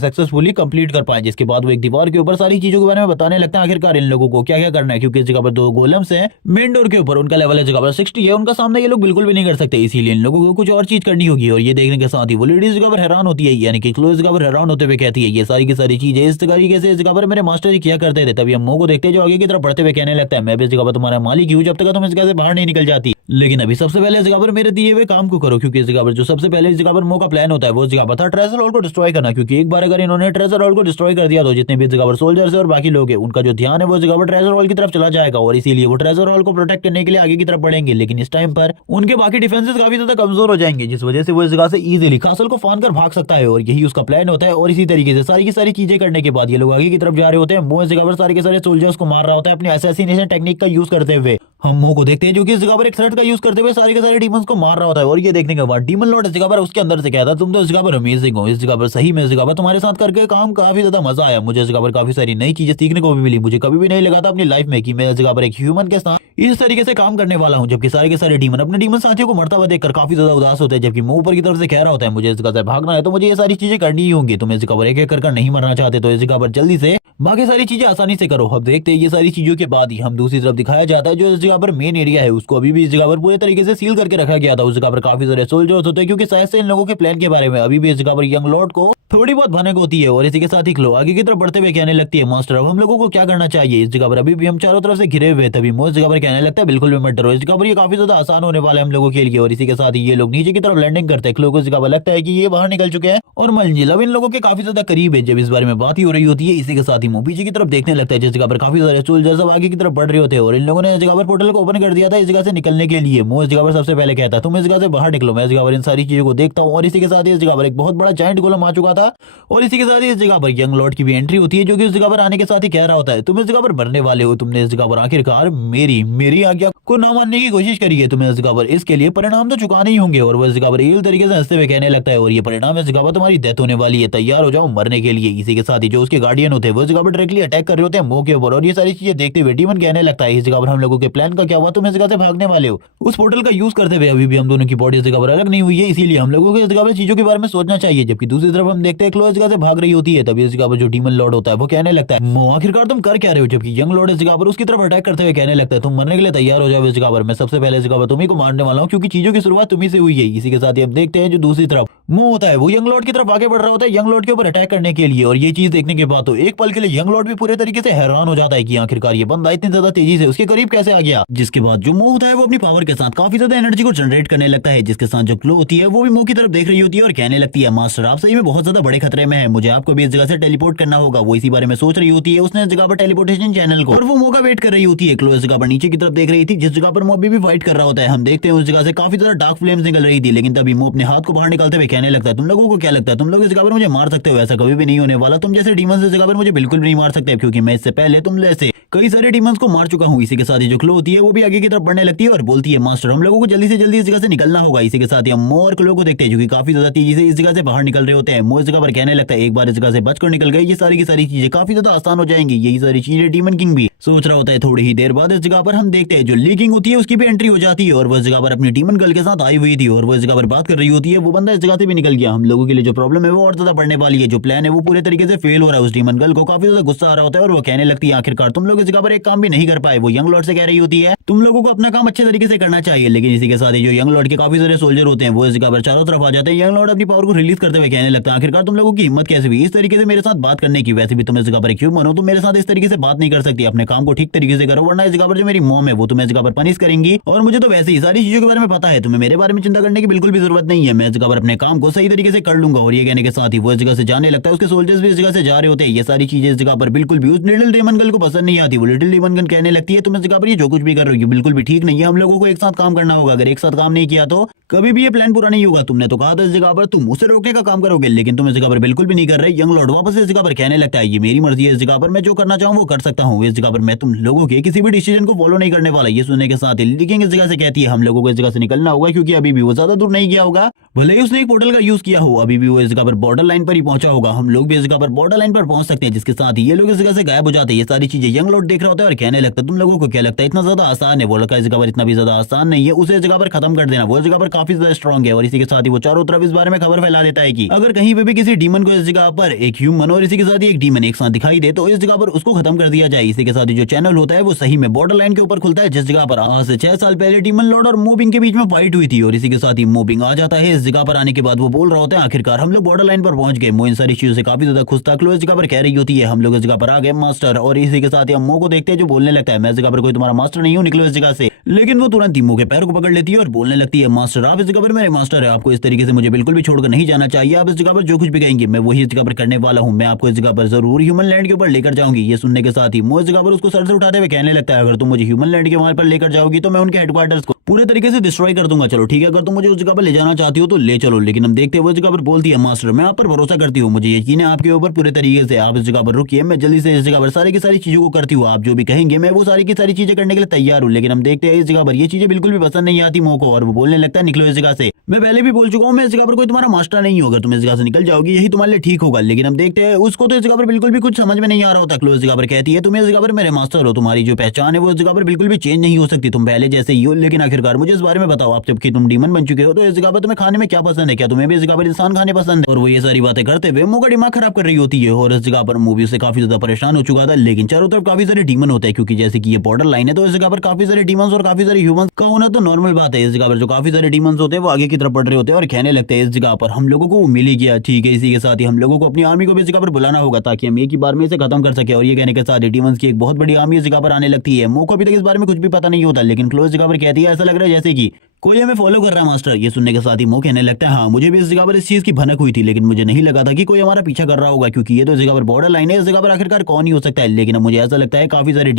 सक्सेसफुली कंप्लीट कर पाए। जिसके बाद वो एक दीवार के ऊपर सारी चीजों के बारे में बताने लगता है आखिरकार इन लोगों को क्या क्या करना है, क्योंकि इस जगह पर दो गोलम्स हैं मेन डोर के ऊपर, उनका लेवल इस जगह पर 60 है, उनका सामना ये लोग बिल्कुल भी नहीं कर सकते, इसीलिए इन लोगों को कुछ और चीज करनी होगी। और ये देखने के साथ ही वो लेडी इस जगह पर हैरान होती है, यानी कि क्लो इस जगह पर हैरान होते हुए कहती है ये सारी की सारी चीजें इस तरीके से इस जगह पर मेरे मास्टर जी किया करते थे। तभी हम मुंह को देखते जो आगे की तरफ बढ़ते हुए कहने लगता है मैं भी इस जगह पर तुम्हारा मालिक हूँ जब तक तुम इस जगह से बाहर नहीं निकल जाती, लेकिन अभी सबसे पहले इस जगह पर मेरे दिए हुए काम को करो, क्योंकि इस जगह पर जो सबसे पहले इस जगह पर मुंह का प्लान होता है वो इस जगह पर था ट्रेजर हॉल को डिस्ट्रॉय करना, क्योंकि एक बार अगर इन्होंने ट्रेजर हॉल को डिस्ट्रॉय कर दिया तो जितने भी इस जगह पर सोल्जर्स और बाकी लोग हैं उनका जो ध्यान है वो इस जगह पर ट्रेजर हॉल की तरफ चला जाएगा और इसीलिए वो ट्रेजर हॉल को प्रोटेक्ट करने के लिए आगे की तरफ बढ़ेंगे। लेकिन इस टाइम पर उनके बाकी डिफेंसेस काफी ज्यादा कमजोर हो जाएंगे, जिस वजह से वो इस जगह से इजीली कासल को फान कर भाग सकता है और यही उसका प्लान होता है। और इसी तरीके से सारी की सारी चीजें करने के बाद ये लोग आगे की तरफ जा रहे होते हैं। वो इस जगह पर सारे के सारे सोल्जर्स को मार रहा होता है अपनी असैसिनेशन टेक्निक का यूज करते हुए। हम मुंह को देखते हैं जो कि इस जगह पर एक थ्रेड का यूज करते हुए सारे के सारे डीमंस को मार रहा होता है। और ये देखने के बाद डीमन लॉर्ड इस जगह पर उसके अंदर से कहता तुम तो इस जगह पर अमेजिंग हो, इस जगह पर सही में इस जगह पर तुम्हारे साथ करके काम काफी ज्यादा मजा आया, मुझे इस जगह पर काफी सारी नई चीजें सीखने को भी मिली, मुझे कभी भी नहीं लगा था अपनी लाइफ में कि मैं इस जगह पर एक ह्यूमन के साथ इस तरीके से काम करने वाला हूँ। जबकि सारे के सारे डीमन अपने डीमन साथियों को मरता हुआ देखकर काफी ज्यादा उदास होते हैं, जबकि मुंह ऊपर की तरफ से कह रहा होता है मुझे इस जगह से भागना है तो मुझे ये सारी चीजें करनी ही होंगी, तुम इस जगह पर एक एक कर नहीं मरना चाहते तो इस जगह पर जल्दी से बाकी सारी चीजें आसानी से करो। अब देखते हैं ये सारी चीजों के बाद ही हम दूसरी तरफ दिखाया जाता है जो इस जगह पर मेन एरिया है उसको अभी भी इस जगह पर पूरे तरीके से सील करके रखा गया था। उस जगह पर काफी सारे सोल्जर्स होते हैं क्योंकि शायद से इन लोगों के प्लान के बारे में अभी भी इस जगह पर यंग लॉर्ड को थोड़ी बहुत भनक होती है और इसी के साथ ही क्लो आगे की तरफ बढ़ते हुए कहने लगती है, मास्टर अब हम लोगों को क्या करना चाहिए? इस जगह पर अभी भी हम चारों तरफ से घिरे हुए, तभी मो इस जगह पर कहने लगता है, बिल्कुल भी मत डरो, इस जगह पर ये काफी ज्यादा आसान होने वाला है हम लोगों के लिए। और इसी के साथ ही ये लोग नीचे की तरफ लैंडिंग करते हैं। क्लो को इस जगह पर लगता है कि ये बाहर निकल चुके हैं और मंजिल अब इन लोगों के काफी ज्यादा करीब है। जब इस बारे में बात ही हो रही होती है, इसी के साथ ही मो पीछे की तरफ देखने लगता है, जिस जगह पर काफी सारे सोल्जर्स सब आगे की तरफ बढ़ रहे होते हैं और इन लोगों ने इस जगह पर पोर्टल को ओपन कर दिया था इस जगह से निकलने के लिए। मो इस जगह पर सबसे पहले कहता है, तुम इस जगह से बाहर निकलो, मैं इस जगह पर इन सारी चीजों को देखता हूँ। और इसी के साथ ही इस जगह पर एक बहुत बड़ा जायंट गोलम आ चुका था और इसी के साथ ही इस जगह पर यंग लॉर्ड की भी एंट्री होती है, जो कि इस जगह पर आने के साथ ही कह रहा होता है, तुम इस जगह पर मरने वाले हो, तुमने इस जगह पर आखिरकार मेरी आज्ञा को ना मानने की कोशिश करी है, तुम्हें इस जगह पर इसके लिए परिणाम तो चुकाने ही होंगे। और वह इस जगह पर इल तरीके से हंसते हुए कहने लगता है, और ये परिणाम इस जगह पर तुम्हारी डेथ होने वाली है, तैयार हो जाओ मरने के लिए। इसी के साथ ही जो उसके गार्डियन होते हैं वो इस जगह पर डायरेक्टली अटैक कर रहे होते हैं मो के ऊपर। और ये सारी चीजें देखते हुए डीमन कहने लगता है, इस जगह पर हम लोगों के प्लान का क्या हुआ, तुम इस जगह से भागने वाले हो। उस पोर्टल का यूज करते हुए अभी भी हम दोनों की बॉडी इस जगह पर अलग नहीं हुई है, इसीलिए हम लोगों को इस जगह पर चीजों के बारे में सोचना चाहिए। जबकि दूसरी तरफ हम देखते हैं क्लो इस जगह से भाग रही होती है, तभी इस जगह पर जो डीमन लॉर्ड होता है वो कहने लगता है, मो आखिरकार तुम कर क्या रहे हो? जबकि यंग लॉर्ड इस जगह पर उसकी तरफ अटैक करते हुए कहने लगता है, तुम मरने के लिए तैयार हो जाओ इस जगह पर, मैं सबसे पहले इस जगह पर तुम्ही को मारने वाला हूं, क्योंकि चीजों की शुरुआत तुम्ही से हुई है। इसी के साथ ही अब देखते हैं जो दूसरी तरफ मो होता है वो यंग लॉर्ड की तरफ आगे बढ़ रहा होता है यंग लॉर्ड के ऊपर अटैक करने के लिए। और ये चीज देखने के बाद तो एक पल के लिए यंग लॉर्ड भी पूरे तरीके से हैरान हो जाता है कि आखिरकार ये बंदा इतनी ज्यादा तेजी से उसके करीब कैसे आ गया। जिसके बाद जो मो होता है वो अपनी पावर के साथ काफी ज्यादा एनर्जी को जनरेट करने लगता है, जिसके साथ जो क्लो होती है वो भी मो की तरफ देख रही होती है और कहने लगती है, मास्टर आप सही में बहुत ज्यादा बड़े खतरे में है, मुझे आपको भी इस जगह से टेलीपोर्ट करना होगा। वो इसी बारे में सोच रही होती है उसने इस जगह पर टेलीपोर्टेशन चैनल को, और वो मो का वेट कर रही होती है। क्लो इस जगह पर नीचे की तरफ देख रही थी, जिस जगह पर मो अभी भी फाइट कर रहा होता है। हम देखते हैं उस जगह से काफी ज्यादा डार्क फ्लेम्स निकल रही थी, लेकिन तभी मो अपने हाथ को बाहर निकालते हुए कहने लगता है, तुम लोगों को क्या लगता है तुम लोग इस जगह पर मुझे मार सकते हो? ऐसा कभी भी नहीं होने वाला, तुम जैसे डीमंस इस जगह पर मुझे बिल्कुल भी नहीं मार सकते, क्योंकि मैं इससे पहले तुम जैसे कई सारे डीमंस को मार चुका हूँ। इसी के साथ ही जो क्लो होती है वो भी आगे की तरफ बढ़ने लगती है और बोलती है, मास्टर हम लोगों को जल्दी से जल्दी इस जगह से निकलना होगा। इसी के साथ ही हम मो और क्लो को देखते हैं जो कि काफी ज्यादा तेजी से इस जगह से बाहर निकल रहे होते हैं। मो इस जगह पर कहने लगता है, एक बार इस जगह से बचकर निकल गए ये सारी की सारी चीजें काफी ज्यादा आसान हो जाएंगी। यही सारी चीजें डीमन किंग भी सोच रहा होता है। थोड़ी ही देर बाद इस जगह पर हम देखते हैं जो लीकिंग होती है उसकी भी एंट्री हो जाती है और वो इस जगह पर अपनी डीमन गर्ल के साथ आई हुई थी और वो इस जगह पर बात कर रही होती है। वो बंदा इस जगह से भी निकल गया। हम लोगों के लिए जो प्रॉब्लम है वो और ज्यादा बढ़ने वाली है, जो प्लान है वो पूरे तरीके से फेल हो रहा है। उस डीमन गर्ल को काफी ज्यादा गुस्सा आ रहा होता है और वो कहने लगती है, आखिरकार तुम लोग इस जगह पर एक काम भी नहीं कर पाए। वो यंग लॉर्ड से कह रही होती है, तुम लोगों को अपना काम अच्छे तरीके से करना चाहिए। लेकिन इसी के साथ ही जो यंग लॉर्ड के काफी सारे सोल्जर होते हैं वो इस जगह पर चारों तरफ आ जाते हैं। यंग लॉर्ड अपनी पावर को रिलीज करते हुए कहने लगता है, आखिरकार तुम लोगों की हिम्मत कैसे हुई इस तरीके से मेरे साथ बात करने की? वैसे भी तुम इस जगह पर क्यों हो, तुम मेरे साथ इस तरीके से बात नहीं कर सकती। अपने काम को ठीक तरीके से करो, वरना इस जगह पर जो मेरी मॉम है वो तुम्हें इस जगह पर पनिश करेंगी। और मुझे तो वैसे ही सारी चीजों के बारे में पता है, तुम्हें मेरे बारे में चिंता करने की बिल्कुल भी जरूरत नहीं है। मैं इस जगह पर अपने काम को सही तरीके से कर लूंगा। और ये कहने के साथ ही वो इस जगह से जाने लगता है। उसके सोल्जर्स भी इस जगह से जा रहे होते हैं। ये सारी चीजें इस जगह पर बिल्कुल भी उस लिटिल डेमन गर्ल को पसंद नहीं आती। वो लिटिल डेमन गर्ल कहने लगती है, तुम इस जगह पर ये जो कुछ भी कर रही हो बिल्कुल भी ठीक नहीं है। हम लोगों को एक साथ काम करना होगा। अगर एक साथ काम नहीं किया तो कभी भी ये प्लान पूरा नहीं होगा। तुमने तो कहा था इस जगह पर तुम उसे रोकने का काम करोगे, लेकिन तुम इस जगह पर बिल्कुल भी नहीं कर रहे। यंग लॉर्ड वापस इस जगह पर कहने लगता है, ये मेरी मर्जी है, इस जगह पर मैं जो करना चाहूँ वो कर सकता हूँ। इस जगह पर मैं तुम लोगों के किसी भी डिसीजन को फॉलो नहीं करने वाला। ये सुनने के साथ ही लीकिंग इस जगह से कहती है, हम लोगों को इस जगह से निकलना होगा, क्योंकि अभी भी वो ज्यादा दूर नहीं गया होगा। भले ही उसने एक पोर्टल का यूज किया हो, अभी भी वो इस जगह पर बॉर्डर लाइन पर ही पहुंचा होगा। हम लोग भी इस जगह पर बॉर्डर लाइन पर पहुंच सकते हैं। जिसके साथ ही ये लोग इस जगह से गायब हो जाते हैं। ये सारी चीजें यंग लॉर्ड देख रहा होता है और कहने लगता है, तुम लोगों को क्या लगता है इतना ज्यादा आसान है? वो लड़का इस जगह पर इतना भी ज्यादा आसान नहीं है, उसे इस जगह पर खत्म कर देना। वो इस जगह पर काफी ज्यादा स्ट्रॉन्ग है। और इसी के साथ ही वो चारों तरफ इस बारे में खबर फैला देता है कि अगर कहीं पे भी किसी डीमन को इस जगह पर एक ह्यूमन और इसी के साथ ही एक डीमन एक साथ दिखाई दे तो इस जगह पर उसको खत्म कर दिया जाए। इसी के साथ ही जो चैनल होता है वो सही में बॉर्डर लाइन के ऊपर खुलता है, जिस जगह पर आज से 6 साल पहले डीमन लॉर्ड और मोबिंग के बीच में फाइट हुई थी। और इसी के साथ ही मोबिंग आ जाता है। इस जगह पर आने के बाद वो बोल रहा होता है, आखिरकार हम लोग बॉर्डर लाइन पर पहुंच गए। मो इन सारी चीजों से काफी ज्यादा खुश था। क्लो इस जगह पर कह रही होती है, हम लोग इस जगह पर आ गए मास्टर। और इसी के साथ ही हम मो को देखते हैं जो बोलने लगता है, मैं इस जगह पर कोई तुम्हारा मास्टर नहीं हूँ, निकलो इस जगह से। लेकिन वो तुरंत ही मो के पैर को पकड़ लेती है और बोलने लगती है, मास्टर आप इस जगह पर मेरे मास्टर है, आपको इस तरीके से मुझे बिल्कुल भी छोड़कर नहीं जाना चाहिए। आप इस जगह पर जो कुछ भी कहेंगे मैं वही इस जगह पर करने वाला हूँ। मैं आपको इस जगह पर जरूर ह्यूमन लैंड के ऊपर लेकर जाऊंगी। ये सुनने के साथ ही मो इस जगह पर उसको सर से उठाते हुए कहने लगता है, अगर तुम मुझे ह्यूमन लैंड के वहां पर लेकर जाओगी तो मैं उनके हेडक्वार्टर्स को पूरे तरीके से डिस्ट्रॉय कर दूंगा। चलो ठीक है, अगर तुम मुझे उस जगह पर ले जाना चाहती हो तो ले चलो। लेकिन हम देखते हैं वो इस जगह पर बोलती है, मास्टर मैं आप पर भरोसा करती हूँ, मुझे यकीन है आपके ऊपर पूरे तरीके से। आप इस जगह पर रुकिए, मैं जल्दी से इस जगह पर सारी की सारी चीजों को करती हूँ। आप जो भी कहेंगे मैं वो सारी की सारी चीजें करने के लिए तैयार हूँ। लेकिन हम देखते हैं इस जगह पर ये चीजें बिल्कुल भी पसंद नहीं आती मो को और वो बोलने लगता है, निकलो इस जगह से। मैं पहले भी बोल चुका हूँ मैं इस जगह पर कोई तुम्हारा मास्टर नहीं होगा। तुम इस जगह से निकल जाओगी यही तुम्हारे लिए ठीक होगा। लेकिन हम देखते हैं उसको तो इस जगह पर बिल्कुल भी कुछ समझ में नहीं आ रहा होता। क्लो इस जगह पर कहती है, तुम इस जगह पर मेरे मास्टर हो, तुम्हारी जो पहचान है वो इस जगह पर बिल्कुल भी चेंज नहीं हो सकती, तुम पहले जैसे ही हो। लेकिन आखिरकार मुझे इस बारे में बताओ, आप जबकि तुम डीमन बन चुके हो तो इस जगह पर तुम्हें खाने में क्या पसंद है? क्या तुम्हें भी इस जगह पर इंसान खाने पसंद है? और वो ये सारी बातें करते हुए मो का दिमाग खराब कर रही होती है। और इस जगह पर मूवी से काफी ज्यादा परेशान हो चुका था। लेकिन चारों तरफ काफी सारे डीमन होते हैं, क्योंकि जैसे कि ये बॉर्डर लाइन है तो इस जगह पर काफी सारे डीमंस और काफी सारे ह्यूमंस का होना तो नॉर्मल बात है। इस जगह पर जो काफी सारे डीमंस होते हैं वो आगे की तरफ बढ़ रहे होते हैं और कहने लगते हैं इस जगह पर हम लोगों को वो मिल ही गया। ठीक है, इसी के साथ ही हम लोगों को अपनी आर्मी को भी इस जगह पर बुलाना होगा ताकि हम एक ही बार में इसे खत्म कर सके। और ये कहने के साथ ही डीमंस की एक बहुत बड़ी आर्मी इस जगह पर आने लगती है। मो को अभी तक इस बारे में कुछ भी पता नहीं होता, लेकिन क्लो इस जगह पर कहती है ऐसा लग रहा है जैसे कि कोई हमें फॉलो कर रहा है मास्टर। ये सुनने के साथ ही मो कहने लगता है हाँ मुझे भी इस जगह पर इस चीज की भनक हुई थी, लेकिन मुझे नहीं लगा था कि कोई हमारा पीछा कर रहा होगा, क्योंकि ये तो इस जगह पर बॉर्डर लाइन है। इस जगह पर आखिरकार कौन ही हो सकता है। लेकिन अब मुझे ऐसा लगता है काफी सारे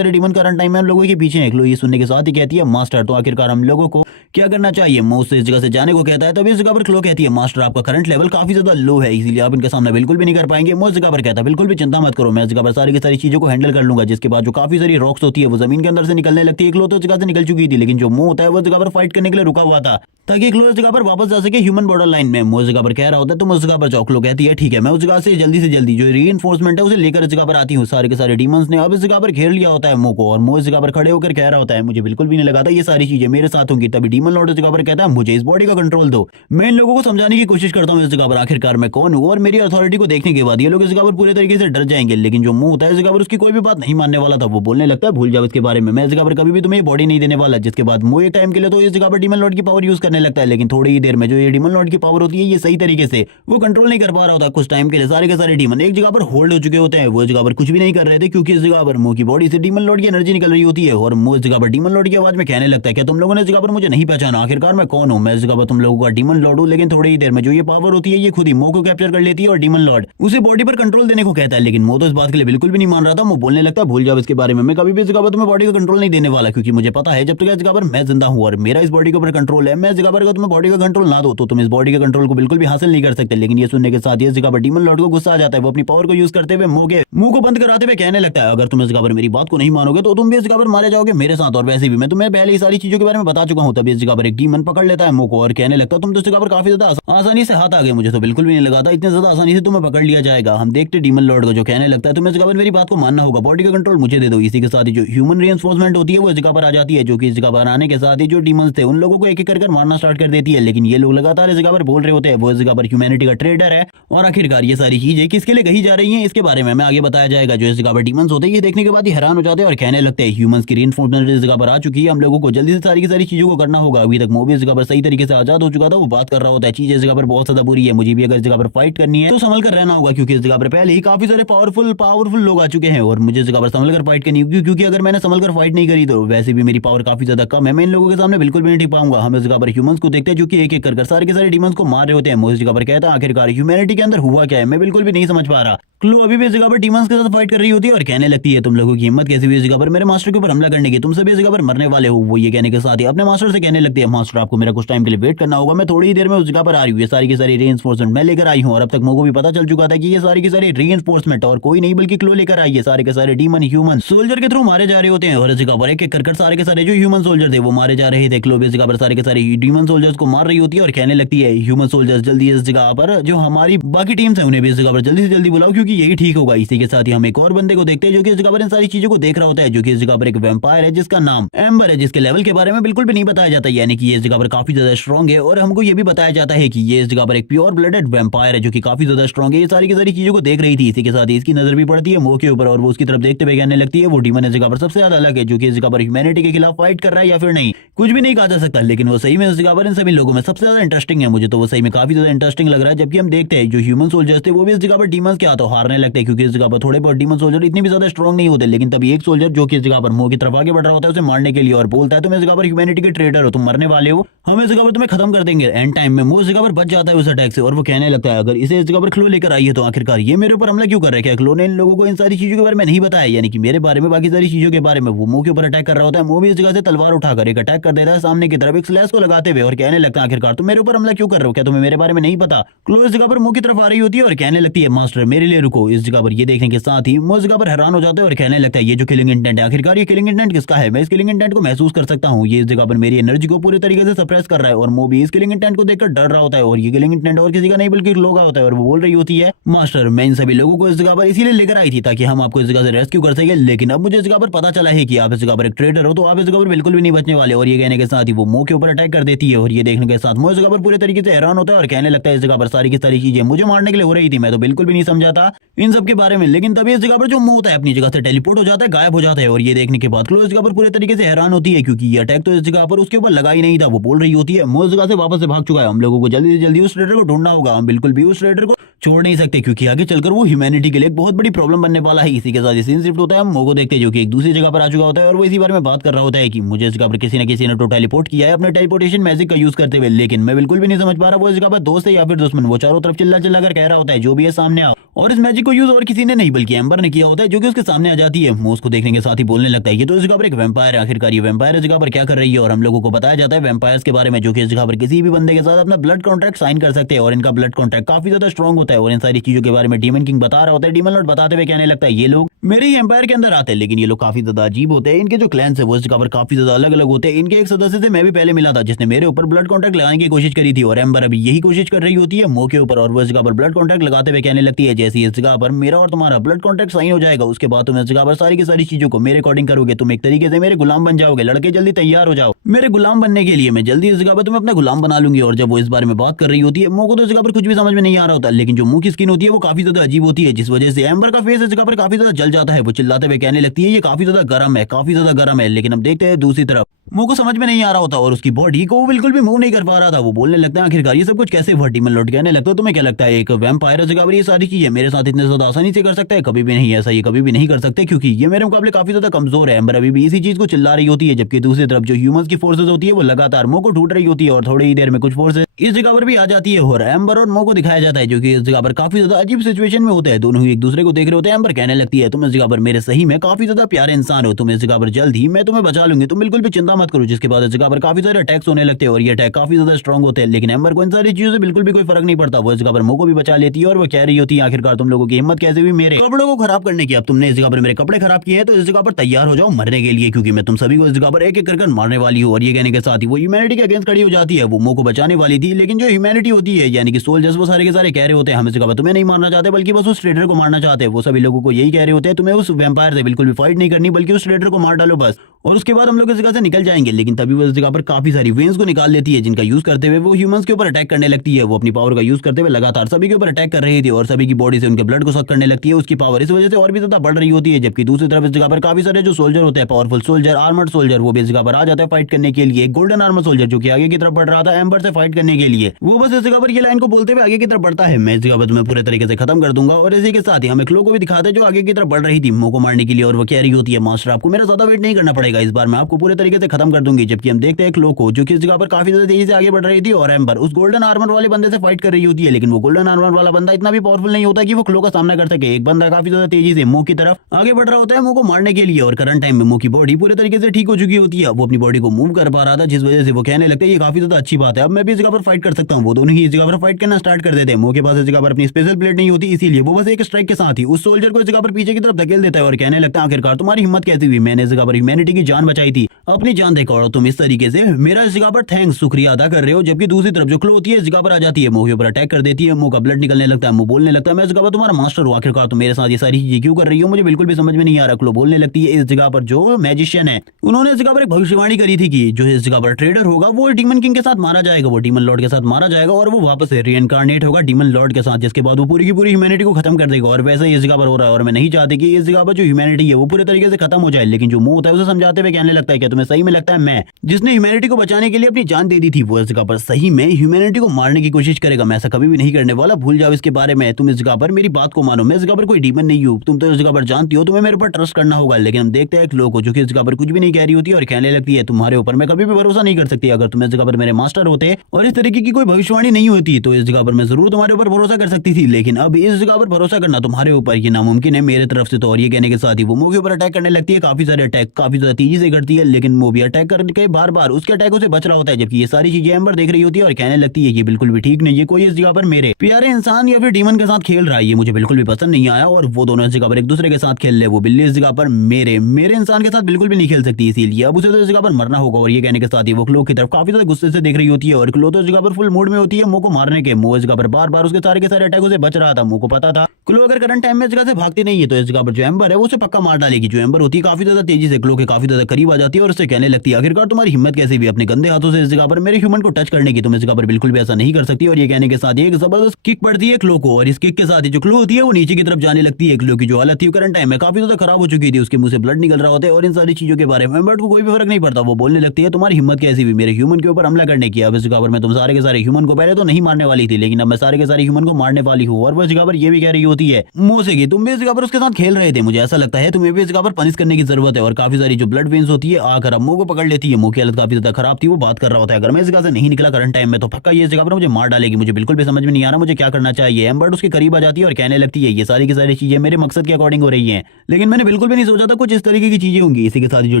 डीमन करंट टाइम में हम लोगों के पीछे हैं। क्लो ये सुनने के साथ ही कहती है मास्टर तो आखिरकार हम लोगों को क्या करना चाहिए। मो उससे इस जगह से जाने को कहता है, तभी इस जगह पर क्लो कहती है मास्टर आपका करंट लेवल काफी ज्यादा लो है, इसलिए आप इनके सामने बिल्कुल भी नहीं कर पाएंगे। मो इस जगह पर कहता है बिल्कुल भी चिंता मत करो, मैं इस जगह पर सारी की सारी चीजों को हैंडल कर लूंगा। जिसके बाद जो काफी सारी रॉक्स होती है वो जमीन के अंदर से निकलने लगती है। क्लो तो इस जगह से निकल चुकी थी, लेकिन जो मो होता है वो इस जगह पर फाइट करने के लिए रुका हुआ था ताकि क्लो इस जगह पर वापस जा सके ह्यूमन बॉर्डर लाइन में। मो इस जगह पर कह रहा होता है तुम उस जगह पर जाओ। क्लो कहती है ठीक है, मैं उस जगह से जल्दी जो रीइंफोर्समेंट है उसे लेकर इस जगह पर आती हूँ। सारे के सारे डीमंस ने अब इस जगह पर घेर लिया होता है मो को, और मो इस जगह पर खड़े होकर कह रहा होता है मुझे बिल्कुल भी नहीं लगा था ये सारी चीजें मेरे साथ होंगी। तभी डीमन लॉर्ड इस जगह पर कहता है मुझे इस बॉडी का कंट्रोल दो। मैं इन लोगों को समझाने की कोशिश करता हूँ इस जगह पर आखिरकार मैं कौन हूँ, और मेरी अथॉरिटी को देखने के बाद ये लोग इस जगह पर पूरे तरीके से डर जाएंगे। लेकिन जो मुंह होता है इस जगह पर उसकी कोई भी बात नहीं मानने वाला था। वो बोलने लगता है भूल जाओ इसके बारे में, मैं इस जगह पर कभी भी तुम्हें बॉडी नहीं देने वाला। जिसके बाद मुंह एक टाइम के लिए तो इस जगह पर डीमन लॉर्ड की पावर यूज करने लगता है, लेकिन थोड़ी ही देर में जो ये डीमन लॉर्ड की पावर होती है ये सही तरीके से वो कंट्रोल नहीं कर पा रहा होता। कुछ टाइम के लिए सारे के सारे डीमन एक जगह पर होल्ड हो चुके होते हैं। वो इस जगह पर कुछ भी नहीं कर रहे थे, क्योंकि इस जगह पर मुंह की बॉडी से डीमन लॉर्ड की एनर्जी निकल रही होती है। और मुंह इस जगह पर डीमन लॉर्ड की आवाज में कहने लगता है क्या तुम लोगों ने इस जगह पर मुझे नहीं पहचाना, आखिरकार मैं कौन हूँ। मैं इस जगह पर तुम लोगों का डीमन लॉर्ड हूँ। लेकिन थोड़ी ही देर में जो ये पावर होती है ये खुद ही मो को कैप्चर कर लेती है और डीमन लॉर्ड उसे बॉडी पर कंट्रोल देने को कहता है। लेकिन मो तो इस बात के लिए बिल्कुल भी नहीं मान रहा था। वो बोलने लगता है भूल जाओ इसके बारे में, मैं कभी भी इस जगह पर तुम्हें बॉडी का कंट्रोल नहीं देने वाला, क्योंकि मुझे पता है जब तक इस जगह पर मैं जिंदा हूँ और मेरा इस बॉडी के ऊपर कंट्रोल है, मैं इस जगह पर अगर तुम्हें बॉडी का कंट्रोल ना दो तो तुम इस बॉडी के कंट्रोल को बिल्कुल भी हासिल नहीं कर सकते। लेकिन ये सुनने के साथ ही इस जगह पर डीमन लॉर्ड को गुस्सा आ जाता है। वो अपनी पावर को यूज करते हुए मुंह को बंद कराते हुए कहने लगता है अगर तुम इस जगह पर मेरी बात को नहीं मानोगे तो तुम भी इस जगह पर मारे जाओगे मेरे साथ। और वैसे भी मैं तुम्हें पहले ही सारी चीजों के बारे में बता चुका हूँ। तभी इस जगह पर एक डीमन पकड़ लेता है मुंह को और कहने लगता है तुम तो इस जगह पर काफी ज्यादा आसानी से हाथ आ गए, मुझे तो बिल्कुल भी नहीं लगा था इतने ज्यादा आसानी से तुम्हें पकड़ लिया जाएगा। हम देखते डीमन लॉर्ड को जो कहने लगता है तुम्हें इस जगह पर मेरी बात को मानना होगा, बॉडी का कंट्रोल मुझे दे दो। इसी के साथ ही जो ह्यूमन रीइंफोर्समेंट होती है वो इस जगह पर आ जाती है, जो कि इस जगह पर आने के साथ ही जो डीमंस थे उन लोगों को एक एक कर मारना स्टार्ट कर देती है। लेकिन ये लोग लगातार इस जगह पर बोल रहे होते हैं वो इस जगह पर ह्यूमैनिटी का ट्रेडर है। और आखिरकार ये सारी चीजें किसके लिए कही जा रही हैं इसके बारे में हमें आगे बताया जाएगा। जो इस जगह पर डीमंस होते हैं ये देखने के बाद ही हैरान हो जाते हैं और कहने लगते हैं ह्यूमंस की रीइंफोर्समेंट इस जगह पर आ चुकी है, हम लोगों को जल्दी से सारी की सारी चीजों को करना होगा। अभी तक मो भी इस जगह पर सही तरीके से आजाद हो चुका था, वो बात कर रहा होता है चीजें इस जगह पर बहुत ज्यादा बुरी है, मुझे भी अगर इस जगह पर फाइट करनी है तो संभल कर रहना होगा, क्योंकि इस जगह पर पहले ही काफी सारे पावरफुल लोग आ चुके हैं और मुझे इस जगह पर संभल कर फाइट करनी होगी। क्योंकि अगर मैंने संभल कर फाइट नहीं करी तो वैसे भी मेरी पावर काफी ज्यादा कम है, मैं इन लोगों के सामने बिल्कुल भी नहीं टिक पाऊंगा। हम इस जगह पर ह्यूमंस को देखते हैं जो कि एक एक कर सारे के सारे डीमंस को मार रहे होते हैं। मो इस जगह पर कहता है आखिरकार ह्यूमैनिटी के अंदर हुआ क्या है, मैं बिल्कुल भी नहीं समझ पा रहा। क्लू अभी भी इस जगह पर डीमंस के साथ फाइट कर रही होती है और कहने लगती है तुम लोगों की हिम्मत कैसे हुई इस जगह पर मेरे मास्टर के ऊपर हमला करने की, तुम सभी इस जगह पर मरने वाले हो। वो ये कहने के साथ ही अपने मास्टर से कहने लगती है मास्टर आपको मेरा कुछ टाइम के लिए वेट करना होगा, मैं थोड़ी ही देर में उस जगह पर आ रही हूँ। ये सारी की सारी रीइंफोर्समेंट मैं लेकर आई हूँ और अब तक मुझे भी पता चल चुका था कि ये सारी की सारी रीइंफोर्समेंट और कोई नहीं बल्कि क्लो लेकर आई है। सारे के सारे डीमन ह्यूमन सोल्जर के थ्रू मारे जा रहे होते हैं और इस जगह पर एक एक कर सारे के सारे जो ह्यूमन सोल्जर थे वो मारे जा रहे थे। क्लो भी इस जगह पर सारे के सारे डीमन सोल्जर्स को मार रही होती है और कहने लगती है ह्यूमन सोल्जर्स जल्दी इस जगह पर जो हमारी बाकी टीम्स है उन्हें भी इस जगह पर जल्दी से जल्दी बुलाओ, क्योंकि यही ठीक होगा। इसी के साथ ही हम एक और बंदे को देखते हैं जो कि इस जगह पर इन सारी चीजों को देख रहा होता है, जो कि इस जगह पर एक वैम्पायर है जिसका नाम एम्बर है, जिसके लेवल के बारे में बिल्कुल भी नहीं बताया जाता, यानी कि ये इस जगह पर काफी ज्यादा स्ट्रॉन्ग है। और हमको ये भी बताया जाता है कि ये इस जगह पर एक प्योर ब्लडेड वैम्पायर है जो कि काफी ज्यादा स्ट्रॉन्ग है। ये सारी की सारी चीजों को देख रही थी। इसी के साथ ही इसकी नजर भी पड़ती है मो के ऊपर और वो उसकी तरफ देखते हुए कहने लगती है वो डीमन इस जगह पर सबसे ज्यादा अलग है, जो कि इस जगह पर ह्यूमैनिटी के खिलाफ फाइट कर रहा है या फिर नहीं कुछ भी नहीं कहा जा सकता, लेकिन वो सही में इस जगह पर इन सभी लोगों में सबसे ज्यादा इंटरेस्टिंग है। मुझे तो वो सही में काफी ज्यादा इंटरेस्टिंग लग रहा है। जबकि हम देखते हैं जो ह्यूमन सोल्जर्स थे वो भी इस जगह पर डीमंस के हाथों हारने लगते हैं, क्योंकि इस जगह पर थोड़े बहुत डीमन सोल्जर इतने भी ज्यादा स्ट्रॉन्ग नहीं होते। लेकिन तभी एक सोल्जर जो कि इस जगह पर मो की तरफ आगे बढ़ रहा होता है उसे मारने के लिए और बोलता है तुम इस जगह पर ह्यूमैनिटी के ट्रेडर हो, तुम मरने वाले हो, हम इस जगह पर तुम्हें खत्म कर देंगे। एंड टाइम में मो इस जगह पर बच जाता है उस अटैक से और वो कहने लगता है अगर इसे इस जगह पर क्लो लेकर आई है तो आखिरकार ये मेरे ऊपर हमला क्यों कर रहा है, क्या क्लो ने इन लोगों को इन सारी चीजों के बारे में नहीं बताया, यानी कि मेरे बारे में बाकी सारी चीजों के बारे में। वो मो के ऊपर अटैक कर रहा होता है, मो भी इस जगह से तलवार उठाकर एक अटैक कर देता है सामने की तरफ एक स्लैश को लगाते हुए और कहने लगता है आखिरकार तुम मेरे ऊपर हमला क्यों कर रहे हो, क्या तुम्हें मेरे बारे में नहीं पता। क्लो इस जगह पर मो की तरफ आ रही होती है और कहने लगती है मास्टर मेरे लिए रुको। इस जगह पर ये देखने के साथ ही मो इस जगह पर हैरान हो जाता है और कहने लगता है ये जो किलिंग इंटेंट है आखिरकार ये किलिंग इंटेंट किसका है, मैं इस किलिंग इंटेंट को महसूस कर सकता हूँ, ये इस जगह पर मेरी एनर्जी को पूरे तरीके से सप्रेस कर रहा है। और मो भी इस किलिंग इंटेंट को देखकर डर रहा होता है और ये किलिंग इंटेंट और किसी का नहीं बल्कि क्लो का होता है और वो बोल रही होती है मास्टर मैं इन सभी लोगों को इस जगह पर इसीलिए लेकर आई थी ताकि हम आपको इस जगह से रेस्क्यू कर सके, लेकिन अब मुझे इस जगह पर पता चला है कि आप इस जगह पर एक ट्रेडर हो तो आप इस जगह पर बिल्कुल भी नहीं बचने वाले। और ये ये कहने के साथ ही वो मो के ऊपर अटैक कर देती है और ये देखने के साथ मो इस जगह पर पूरे तरीके से हैरान होता है और कहने लगता है इस जगह पर सारी की सारी चीजें मुझे मारने के लिए हो रही थी, मैं तो बिल्कुल भी नहीं समझा था इन सब के बारे में। लेकिन तभी इस जगह पर जो मो होता है अपनी जगह से टेलीपोर्ट हो जाता है, गायब हो जाता है और ये देखने के बाद क्लो इस जगह पर पूरे तरीके से हैरान होती है क्योंकि ये अटैक तो इस जगह पर उसके ऊपर लगा ही नहीं था। वो बोल रही होती है मो इस जगह से वापस से भाग चुका है, हम लोगों को जल्दी से जल्दी उस रेडर को ढूंढना होगा, हम बिल्कुल भी उस रेडर को छोड़ नहीं सकते क्योंकि आगे चलकर वो ह्यूमैनिटी के लिए एक बहुत बड़ी प्रॉब्लम बनने वाला है। इसी के साथ सीन शिफ्ट होता है, हम मो को देखते हैं जो कि एक दूसरी जगह पर आ चुका होता है और वो इसी बारे में बात कर रहा होता है कि मुझे इस जगह पर किसी न किसी ने तो टेलीपोर्ट किया है अपने टेलीपोर्टेशन मैजिक का यूज करते हुए, लेकिन मैं बिल्कुल भी नहीं समझ पा रहा वो इस जगह पर दोस्त है या फिर दुश्मन। वो चारों तरफ चिल्ला चिल्ला कर कह रहा होता है जो भी है सामने आओ, और इस मैजिक को यूज और किसी ने नहीं बल्कि एम्बर ने किया होता है जो कि उसके सामने आ जाती है। मो उसको देखने के साथ ही बोलने लगता है ये तो इस जगह पर एक वैम्पायर है, आखिरकार ये वैम्पायर इस जगह पर क्या कर रही है। और हम लोगों को बताया जाता है वैम्पायर्स के बारे में जो कि इस जगह पर किसी भी बंदे के साथ अपना ब्लड कॉन्ट्रैक्ट साइन कर सकते हैं और इनका ब्लड कॉन्ट्रैक्ट काफी ज्यादा स्ट्रॉन्ग होता है। और इन सारी चीजों के बारे में डीमन किंग बता रहा होता है। डीमन लॉर्ड बताते हुए कहने लगता है ये लोग मेरे ही एम्पायर के अंदर आते हैं लेकिन ये लोग काफी ज्यादा अजीब होते हैं, इनके जो क्लैंस है वो इस जगह पर काफी ज्यादा अलग अलग होते हैं। इनके एक सदस्य से मैं भी पहले मिला था जिसने मेरे ऊपर ब्लड कॉन्ट्रैक्ट लगाने की कोशिश करी थी और एम्बर अभी यही कोशिश कर रही होती है मो के ऊपर और वो इस जगह पर ब्लड कॉन्ट्रैक्ट लगाते हुए कहने लगती है जैसे इस जगह पर मेरा और तुम्हारा ब्लड कॉन्ट्रैक्ट साइन हो जाएगा उसके बाद तुम इस जगह पर सारी की सारी चीजों को मेरे अकॉर्डिंग करोगे, तुम एक तरीके से मेरे गुलाम बन जाओगे। लड़के जल्दी तैयार हो जाओ मेरे गुलाम बनने के लिए, मैं जल्दी इस जगह पर तुम्हें अपना गुलाम बना लूंगी। और जब वो इस बारे में बात कर रही होती है मो को तो इस जगह पर कुछ भी समझ में नहीं आ रहा होता, लेकिन जो मुंह की स्किन होती है वो काफी ज्यादा अजीब होती है जिस वजह से एम्बर का फेस इस जगह पर काफी ज्यादा जल जाता है। वो चिल्लाते हुए कहने लगती है ये काफी ज्यादा गर्म है, काफी ज्यादा गर्म है। लेकिन अब देखते हैं दूसरी तरफ मो को समझ में नहीं आ रहा होता और उसकी बॉडी को वो बिल्कुल भी मूव नहीं कर पा रहा था। वो बोलने लगता है आखिरकार ये सब कुछ कैसे हुआ। डीमन लॉर्ड कहने लगता है तुम्हें क्या लगता है एक वैम्पायर इस जगह पर ये सारी चीजें मेरे साथ इतने ज्यादा आसानी से कर सकता है? कभी भी नहीं, ऐसा ये कभी भी नहीं कर सकते क्योंकि ये मेरे मुकाबले काफी ज्यादा कमजोर है। एम्बर अभी भी इसी चीज को चिल्ला रही होती है जबकि दूसरी तरफ जो ह्यूमंस की फोर्सेज होती है वो लगातार मो को ढूंढ रही होती है और थोड़ी ही देर में कुछ फोर्सेज इस जगह पर भी आ जाती है और एम्बर और मो को दिखाया जाता है जो कि इस जगह पर काफी ज्यादा अजीब सिचुएशन में होते हैं। दोनों ही एक दूसरे को देख रहे होते हैं। एम्बर कहने लगती है तुम इस जगह पर मेरे सही में काफी ज्यादा प्यारे इंसान हो, तुम इस जगह पर जल्द ही मैं तुम्हें बचा लूंगी, तुम बिल्कुल भी चिंता मत करो। जिसके बाद इस जगह पर काफी सारे अटैक्स होने लगते हैं और ये अटैक काफी ज्यादा स्ट्रॉन्ग होते हैं, लेकिन एम्बर को इन सारी चीजों से बिल्कुल भी कोई फर्क नहीं पड़ता। वो इस जगह पर मो को भी बचा लेती है और वो कह रही होती है आखिरकार तुम लोगों की हिम्मत कैसे हुई मेरे कपड़ों को खराब करने की। अब तुमने इस जगह पर मेरे कपड़े खराब किए हैं तो इस जगह पर तैयार हो जाओ मरने के लिए क्योंकि मैं तुम सभी को इस जगह पर एक एक कर मारने वाली हूँ। और ये कहने के साथ ही वो ह्यूमैनिटी के अगेंस्ट खड़ी हो जाती है। वो मो को बचाने वाली थी लेकिन जो ह्यूमैनिटी होती है यानी कि सोल्जर्स वो सारे के सारे कह रहे होते हैं हम इस जगह पर तुम्हें नहीं मारना चाहते बल्कि बस उस ट्रेडर को मारना चाहते हैं। वो सभी लोगों को यही कह रहे होते हैं तुम्हें उस वैम्पायर से बिल्कुल भी फाइट नहीं करनी बल्कि उस ट्रेडर को मार डालो बस, और उसके बाद हम लोग इस जगह से निकल जाएंगे। लेकिन तभी वो इस जगह पर काफी सारी वेन्स को निकाल लेती है जिनका यूज करते हुए वो ह्यूमंस के ऊपर अटैक करने लगती है। वो अपनी पावर का यूज करते हुए लगातार सभी के ऊपर अटैक कर रही थी और सभी की बॉडी से उनके ब्लड को सक करने लगती है। उसकी पावर इस वजह से और भी ज्यादा बढ़ रही होती है जबकि दूसरी तरफ इस जगह पर काफी सारे जो सोल्जर होते हैं पावरफुल सोल्जर आर्मर्ड सोल्जर वो भी इस जगह पर आ जाते हैं फाइट करने के लिए। गोल्डन आर्मर सोल्जर जो कि आगे की तरफ बढ़ रहा था एम्बर से फाइट करने के लिए वो बस इस जगह पर ये लाइन को बोलते हुए आगे की तरफ बढ़ता है मैं इस जगह पर तुम्हें पूरे तरीके से खत्म कर दूंगा। और इसी के साथ ही हमें क्लो को भी दिखाते हैं जो आगे की तरफ बढ़ रही थी मो को मारने के लिए और वो कह रही होती है मास्टर आपको मेरा ज्यादा वेट नहीं करना पड़ेगा, इस बार मैं आपको पूरे तरीके से खत्म कर दूंगी। जबकि हम देखते हैं क्लो को जो कि इस जगह पर काफी ज्यादा तेजी से आगे बढ़ रही थी और एम्बर उस गोल्डन आर्मर वाले बंदे से फाइट कर रही होती है। लेकिन वो गोल्डन आर्मर वाला बंदा इतना भी पावरफुल नहीं होता कि वो क्लो का सामना कर सके। एक बंदा काफी ज्यादा तेजी से मो की तरफ आगे बढ़ रहा होता है मो को मारने के लिए और करंट टाइम में मो की बॉडी पूरे तरीके से ठीक हो चुकी होती है। वो अपनी बॉडी को मूव कर पा रहा था जिस वजह से वो कहने लगता है ये काफी ज्यादा अच्छी बात है, अब मैं भी इस जगह पर फाइट कर सकता हूँ। वो दोनों ही इस जगह पर फाइट करना स्टार्ट कर देते हैं। मो के पास इस जगह पर अपनी स्पेशल प्लेट नहीं होती इसीलिए वो बस एक स्ट्राइक के साथ ही उस सोल्जर को इस जगह पर पीछे की तरफ धकेल देता है और कहने लगता है आखिरकार तुम्हारी हिम्मत कैसी हुई, मैंने इस जगह पर ह्यूमैनिटी की जान बचाई थी, अपनी जान देखो और तुम इस तरीके से मेरा इस जगह पर थैंक्स शुक्रिया अदा कर रहे हो। जबकि दूसरी तरफ जो क्लो होती है इस जगह पर आ जाती है मो के ऊपर अटैक कर देती है। मो का ब्लड निकलने लगता है। मो बोलने लगता है मैं इस जगह पर तुम्हारा मास्टर हूँ, आखिरकार तुम मेरे साथ ये सारी चीजें क्यों कर रही हो मुझे बिल्कुल भी समझ में नहीं आ रहा। क्लो बोलने लगती है इस जगह पर जो मैजिशियन है उन्होंने इस जगह पर एक भविष्यवाणी करी थी कि जो इस जगह पर ट्रेडर होगा वो डीमन किंग के साथ मारा जाएगा, वो डीमन लॉर्ड के साथ मारा जाएगा और वो वापस से रीइंकार्नेट होगा डीमन लॉर्ड के साथ जिसके बाद वो पूरी की पूरी ह्यूमैनिटी को खत्म कर देगा। और वैसे ही इस जगह पर हो रहा है और मैं नहीं चाहती कि इस जगह पर जो ह्यूमैनिटी है वो पूरे तरीके से खत्म हो जाए। लेकिन जो मो होता है उसे समझाते हुए कहने लगता है कि तुम्हें सही में लगता है मैं जिसने ह्यूमैनिटी को बचाने के लिए अपनी जान दे दी थी वो इस जगह पर सही में ह्यूमैनिटी को मारने की कोशिश करेगा? मैं ऐसा कभी भी नहीं करने वाला, भूल जाओ इसके बारे में, तुम इस जगह पर मेरी बात को मानो, मैं इस जगह पर कोई डीमन नहीं हूँ, तुम तो इस जगह पर जानती हो, तुम्हें मेरे ऊपर ट्रस्ट करना होगा। लेकिन हम देखते हैं क्लो को जो कि इस जगह पर कुछ भी नहीं कह रही होती और कहने लगती है तुम्हारे ऊपर मैं कभी भी भरोसा नहीं कर सकती, अगर तुम इस जगह पर मेरे मास्टर होते और इस तरीके की कोई भविष्यवाणी नहीं होती तो इस जगह पर मैं जरूर तुम्हारे ऊपर भरोसा कर सकती थी, लेकिन अब इस जगह पर भरोसा करना तुम्हारे ऊपर ये नामुमकिन है मेरे तरफ से। तो और ये कहने के साथ ही वो मो के ऊपर अटैक करने लगती है, काफी सारे अटैक काफी ज्यादा तेजी से करती है लेकिन वो भी अटैक करके बार बार उसके अटैकों से बच रहा होता है। जबकि ये सारी चीजें एम्बर देख रही होती है और कहने लगती है ये बिल्कुल भी ठीक नहीं है, कोई इस जगह पर मेरे प्यारे इंसान या फिर डीमन के साथ खेल रहा है, ये मुझे बिल्कुल भी पसंद नहीं आया। और वो दोनों इस जगह पर एक दूसरे के साथ खेल रहे, वो बिल्ली इस जगह पर मेरे इंसान के साथ बिल्कुल भी नहीं खेल सकती, इसीलिए अब उसे तो इस जगह पर मरना होगा। और ये कहने के साथ ही वो क्लो की तरफ काफी ज्यादा गुस्से से देख रही होती है और क्लो तो इस जगह जगह पर फुल मूड में होती है मुंह को मारने के। मुंह इस जगह पर बार बार उसके सारे के सारे अटैकों से बच रहा था। मुंह को पता था क्लो अगर करंट टाइम में इस जगह से भागती नहीं है तो इस जगह पर जो एम्बर है वो उसे पक्का मार डालेगी। जो एम्बर होती है काफी ज्यादा तेजी से क्लो के काफी ज्यादा करीब आ जाती है और उससे कहने लगती है आखिरकार तुम्हारी हिम्मत कैसे भी अपने गंदे हाथों से इस जगह पर मेरे ह्यूमन को टच करने की, तुम इस जगह पर बिल्कुल भी ऐसा नहीं कर सकती। और ये कहने के साथ एक जबरदस्त किक पड़ती है क्लो को और इस किक के साथ ही जो क्लो होती है वो नीचे की तरफ जाने लगती है। क्लो की जो हालत थी करंट टाइम में काफी ज्यादा खराब हो चुकी थी, उसके मुंह से ब्लड निकल रहा होता है और इन सारी चीजों के बारे में एम्बर को कोई भी फर्क नहीं पड़ता। वो बोलने लगती है तुम्हारी हिम्मत कैसी भी मेरे ह्यूमन के ऊपर हमला करने की। अब इस जगह पर मैं तुम सारे के सारे ह्यूमन को पहले तो नहीं मारने वाली थी, लेकिन अब मैं सारे के सारे ह्यूमन को मारने वाली हूँ। और वो इस जगह पर ये भी कह रही होती है मुंह से कि तुम भी इस जगह पर उसके साथ खेल रहे थे, मुझे ऐसा लगता है तुम्हें भी इस जगह पर पनिश करने की जरूरत है। और काफी सारी जो ब्लड वेन्स होती है आकर अब मुंह को पकड़ लेती है। मुंह की हालत काफी ज्यादा खराब थी, वो बात कर रहा होता है अगर मैं इस जगह से नहीं निकला करंट टाइम में तो पक्का ये इस जगह पर मुझे मार डालेगी। मुझे बिल्कुल भी समझ में नहीं आ रहा मुझे क्या करना चाहिए। एम्बर उसके करीब आ जाती है और कहने लगती है ये सारी की सारी चीजें मेरे मकसद के अकॉर्डिंग हो रही है, लेकिन मैंने बिल्कुल भी नहीं सोचा था कुछ इस तरीके की चीजें होंगी। इसी के साथ जो